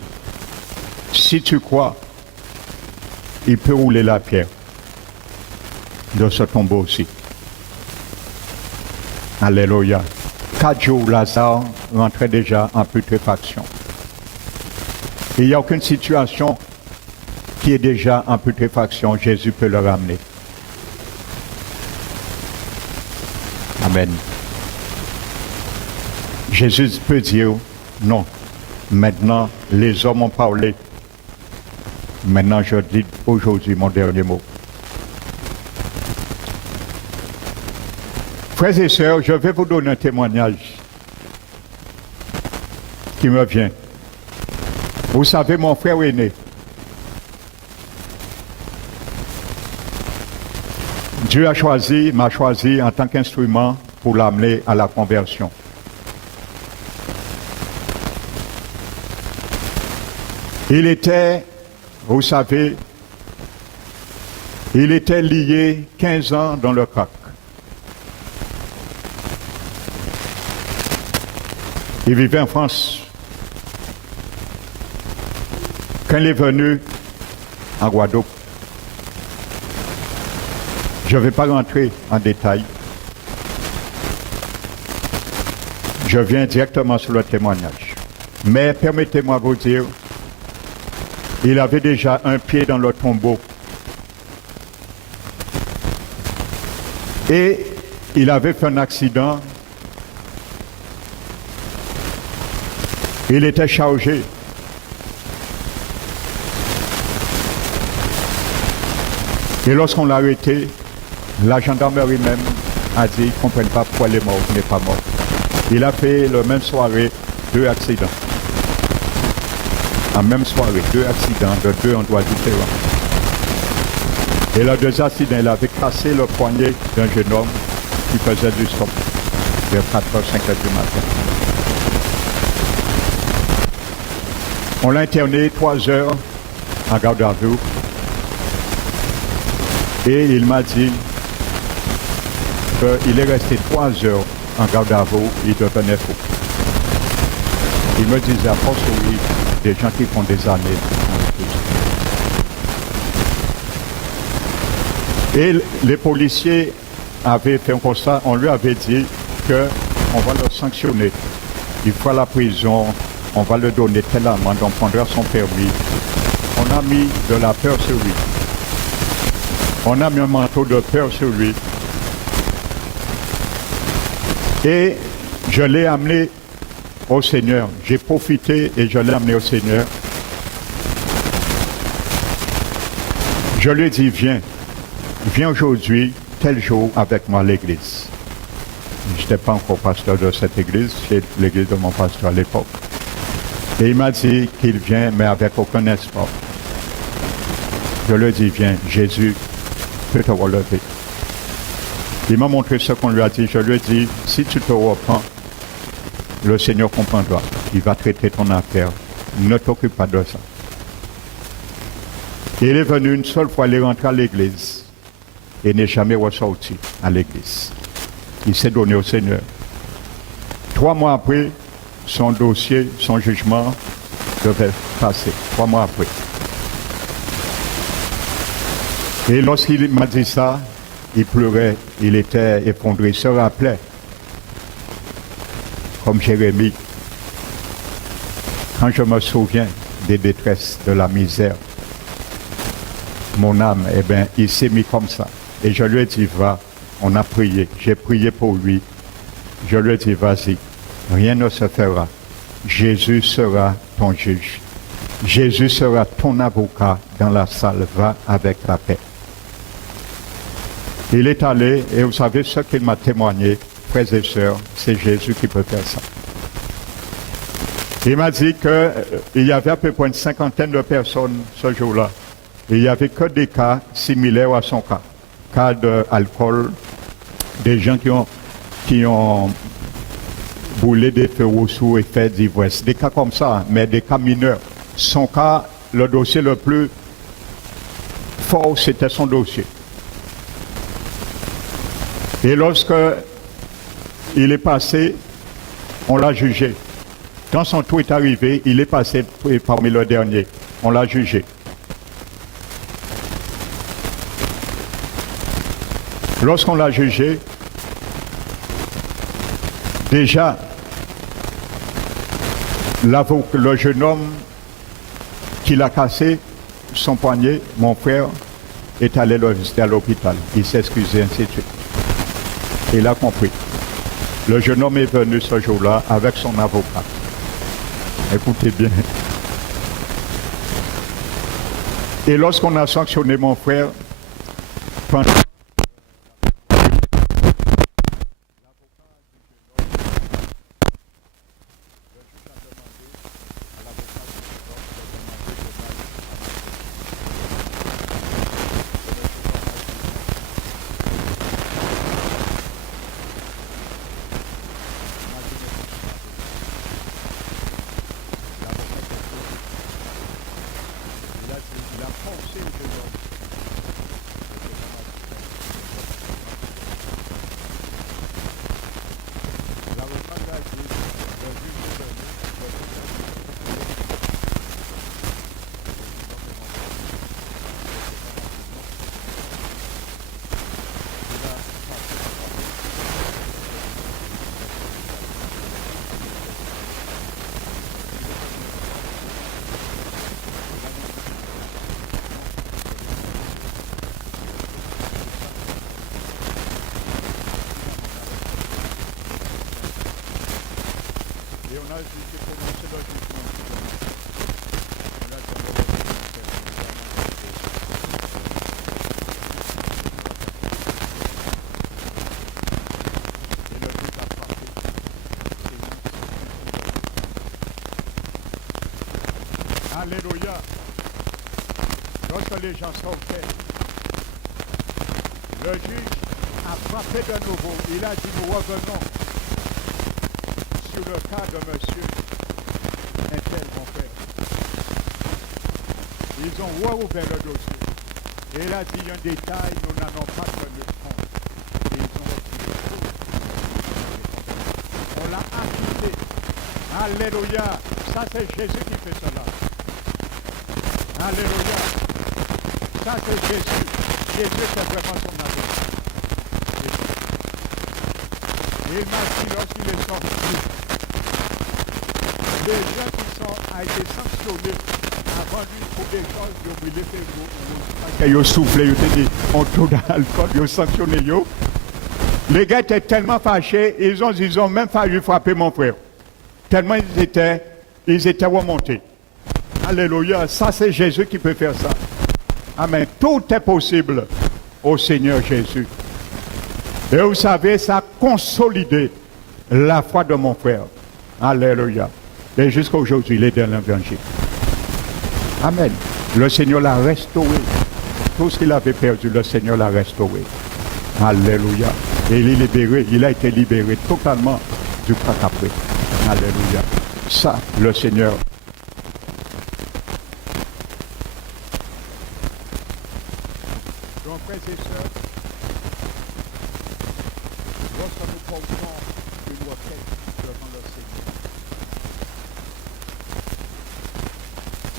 si tu crois, il peut rouler la pierre de ce tombeau aussi. Alléluia. 4 jours, Lazare rentrait déjà en putréfaction. Il n'y a aucune situation qui est déjà en putréfaction. Jésus peut le ramener. Amen. Jésus peut dire, non, maintenant les hommes ont parlé. Maintenant je dis aujourd'hui mon dernier mot. Frères et sœurs, je vais vous donner un témoignage qui me vient. Vous savez, mon frère aîné, Dieu m'a choisi en tant qu'instrument pour l'amener à la conversion. Il était, vous savez, il était lié 15 ans dans le crack. Il vivait en France. Quand il est venu en Guadeloupe, je ne vais pas rentrer en détail. Je viens directement sur le témoignage. Mais permettez-moi de vous dire, il avait déjà un pied dans le tombeau. Et il avait fait un accident. Il était chargé. Et lorsqu'on l'a arrêté, la gendarmerie même a dit qu'ils ne comprennent pas pourquoi il est mort, il n'est pas mort. Il a fait la même soirée 2 accidents. La même soirée, 2 accidents de 2 endroits différents. Et le 2 accidents, il avait cassé le poignet d'un jeune homme qui faisait du stop vers 4h, 5h du matin. On l'a interné 3 heures en garde à vue. Et il m'a dit qu'il est resté 3 heures en garde à vue, il devenait fou. Il me disait à force, oui, des gens qui font des années. Et les policiers avaient fait un constat, on lui avait dit qu'on va le sanctionner. Il fera la prison, on va lui donner telle amende, on prendra son permis. On a mis de la peur sur lui. On a mis un manteau de peur sur lui. Et je l'ai amené au Seigneur. J'ai profité et je l'ai amené au Seigneur. Je lui ai dit, viens aujourd'hui, tel jour, avec moi à l'église. Je n'étais pas encore pasteur de cette église, c'est l'église de mon pasteur à l'époque. Et il m'a dit qu'il vient, mais avec aucun espoir. Je lui ai dit, viens, Jésus peut te relever. Il m'a montré ce qu'on lui a dit. Je lui ai dit, si tu te reprends, le Seigneur comprendra. Il va traiter ton affaire. Ne t'occupe pas de ça. Et il est venu une seule fois, il est rentré à l'église et n'est jamais ressorti à l'église. Il s'est donné au Seigneur. 3 mois après, son dossier, son jugement devait passer. 3 mois après. Et lorsqu'il m'a dit ça, il pleurait, il était effondré, il se rappelait, comme Jérémie. Quand je me souviens des détresses, de la misère. Mon âme, eh bien, il s'est mis comme ça. Et je lui ai dit, va, on a prié. J'ai prié pour lui. Je lui ai dit, vas-y, rien ne se fera. Jésus sera ton juge. Jésus sera ton avocat dans la salle. Va avec la paix. Il est allé, et vous savez ce qu'il m'a témoigné, frères et sœurs, c'est Jésus qui peut faire ça. Il m'a dit qu'il y avait à peu près une cinquantaine de personnes ce jour-là. Et il n'y avait que des cas similaires à son cas. Cas d'alcool, des gens qui ont brûlé des feux sous effet d'ivresse. Des cas comme ça, mais des cas mineurs. Son cas, le dossier le plus fort, c'était son dossier. Et lorsque il est passé, on l'a jugé. Quand son tour est arrivé, il est passé parmi le dernier. On l'a jugé. Lorsqu'on l'a jugé, déjà, le jeune homme qui l'a cassé, son poignet, mon frère, est allé le visiter à l'hôpital. Il s'est excusé, ainsi de suite. Il a compris. Le jeune homme est venu ce jour-là avec son avocat. Écoutez bien. Et lorsqu'on a sanctionné mon frère, pendant Alléluia. Lorsque les gens sortaient, le juge a frappé de nouveau. Il a dit, nous revenons sur le cas de monsieur un tel, mon frère. Ils ont rouvert le dossier. Et il a dit, un détail, nous n'en avons pas tenu compte. Et ils ont retiré tout. On l'a acquitté. Alléluia. Ça, c'est Jésus qui fait cela. Alléluia. Ça, c'est Jésus. Jésus, c'est vraiment son amour. Il m'a dit, lorsqu'il est sorti, les gens qui ont été sanctionnés avant lui pour des choses, ils ont brûlé les ils ont soufflé, ils ont dit, on tourne dans l'alcool, ils ont sanctionné. Les gars étaient tellement fâchés, ils ont même failli frapper mon frère. Tellement ils étaient remontés. Alléluia, ça c'est Jésus qui peut faire ça. Amen. Tout est possible au Seigneur Jésus. Et vous savez, ça a consolidé la foi de mon frère. Alléluia. Et jusqu'à aujourd'hui, il est dans l'évangile. Amen. Le Seigneur l'a restauré. Tout ce qu'il avait perdu, le Seigneur l'a restauré. Alléluia. Et il est libéré. Il a été libéré totalement du après. Alléluia. Ça, le Seigneur. Donc, frères et sœurs, lorsque nous portons une requête devant le Seigneur,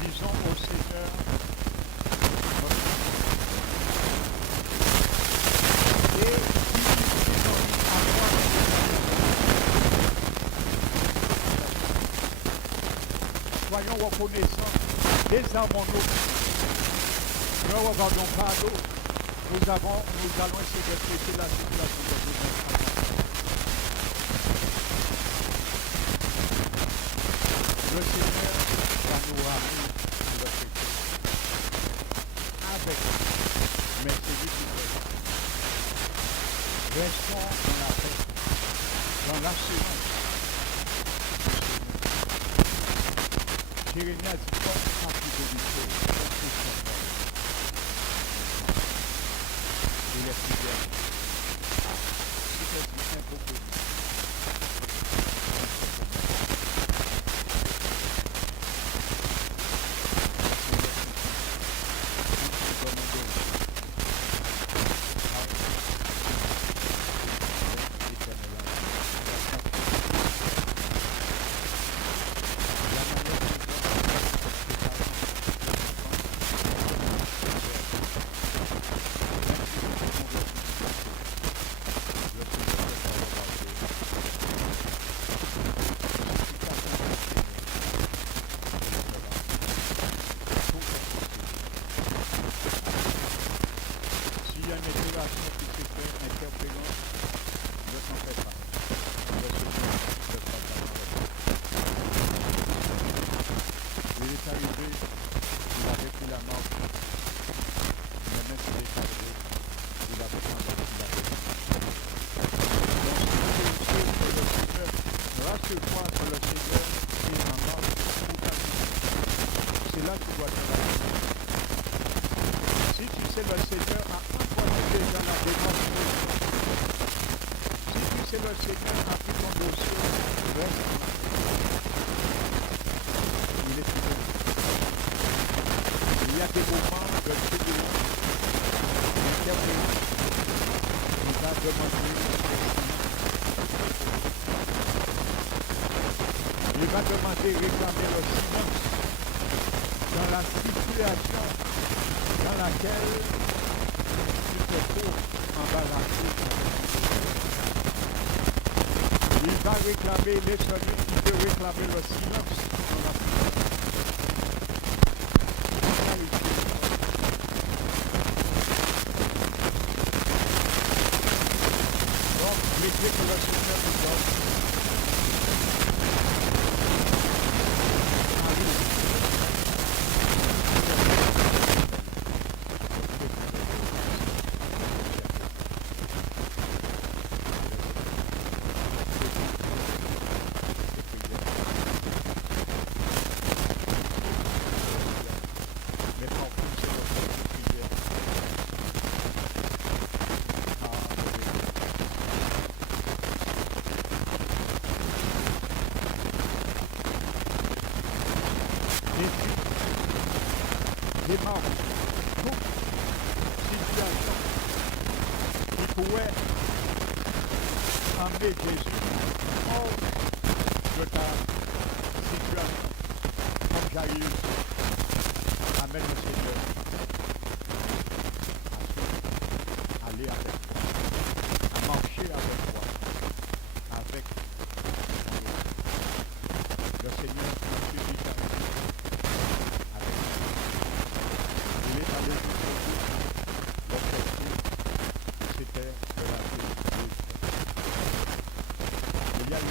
disons au Seigneur, et soyons reconnaissants Désarmons-nous. Ne regardons pas à l'eau. Nous allons essayer de traiter la situation de nous. Le Seigneur va nous ramener à le traiter. Avec mais c'est lui qui fait. Restons dans la paix, dans l'assurance. Jérémie a dit comme ça qui délicieux, il est fidèle. C'est impossible. Il va demander réclamer le silence dans la situation dans laquelle tu te trouves embarrassé. Il va réclamer les celui qui peut réclamer le silence dans la situation. Donc, l'église que le Seigneur nous donne. Jésus hors de ta situation. Comme j'arrive, amène le Seigneur à aller avec toi, à marcher avec toi, avec le Seigneur qui suivi ta vie avec toi. Il est avec nous. L'objectif, c'était de la vie. Il y a une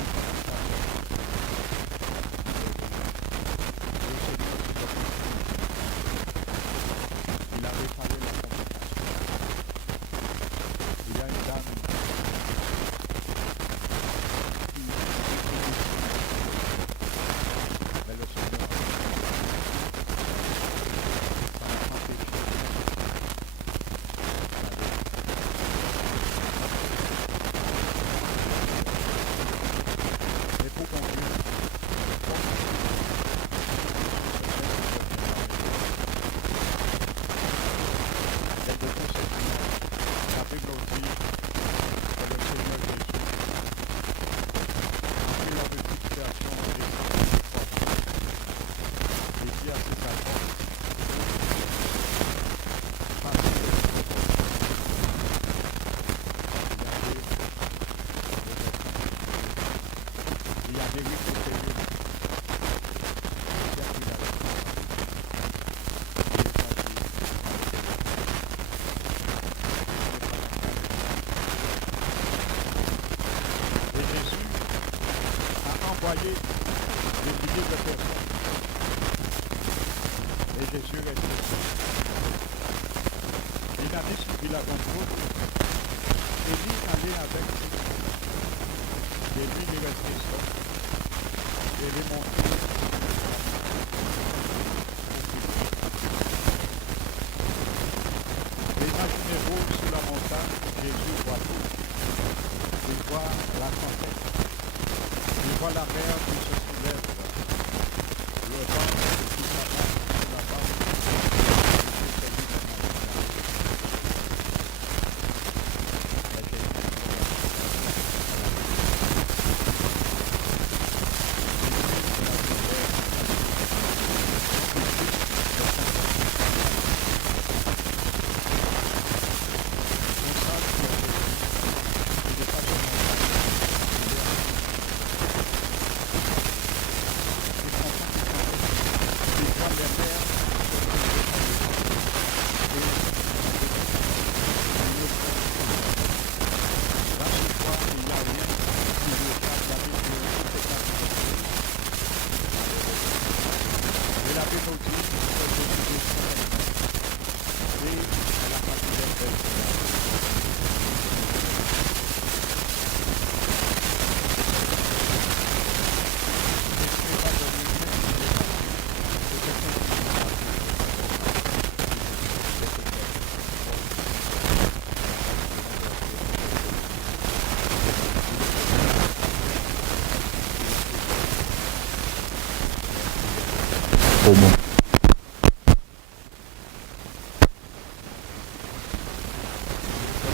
voyez des milliers de personnes. Et Jésus restait seul. Il a mis sur la contrôle. Et lui allait avec lui. Et lui, il restait seul. Et il est monté. Et imaginez-vous sur la montagne, Jésus voit tout. Il voit la tempête. Il voit la mer qui se soulève. Le vent qui s'abat sur la barque. Au moment.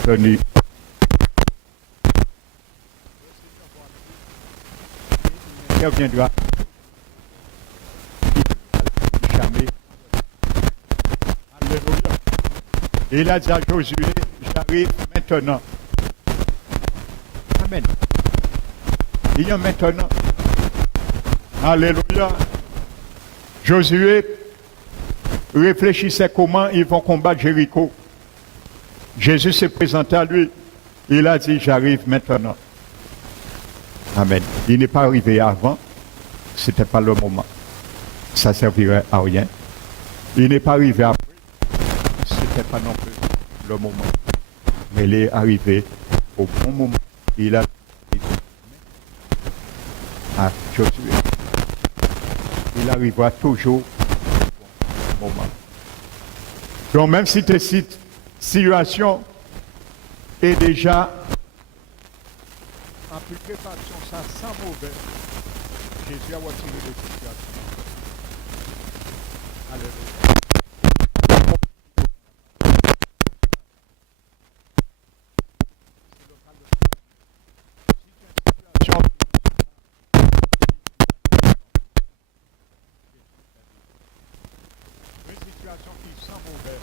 Tony. Il reviendra. Jamais. Alléluia. Il a dit à Josué, j'arrive maintenant. Amen. Il y a maintenant. Alléluia. Josué réfléchissait comment ils vont combattre Jéricho. Jésus s'est présenté à lui. Il a dit, j'arrive maintenant. Amen. Il n'est pas arrivé avant. Ce n'était pas le moment. Ça ne servirait à rien. Il n'est pas arrivé après. Ce n'était pas non plus le moment. Mais il est arrivé au bon moment. Il a à Josué. Il arrivera toujours au bon moment. Donc même si tes situation est déjà en préparation, ça sent mauvais. Jésus a retiré les situations. Alléluia. Une situation qui sent mauvais.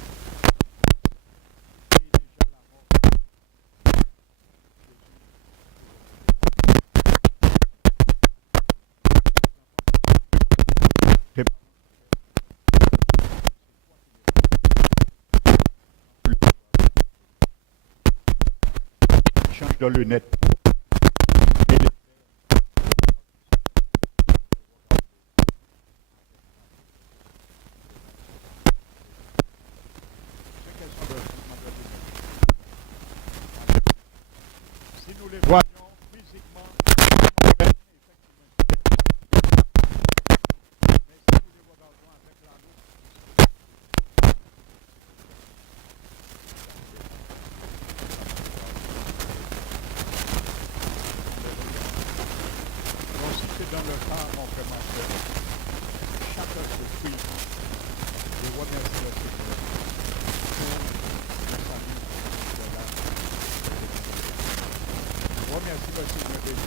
Change de lunettes. Si nous les voyons physiquement, mais si nous les regardons avec l'amour, donc si c'est dans le cas, mon frère, ma soeur, chacun se prie et remercie le Seigneur pour le salut de l'âme. Remercie le Seigneur déjà.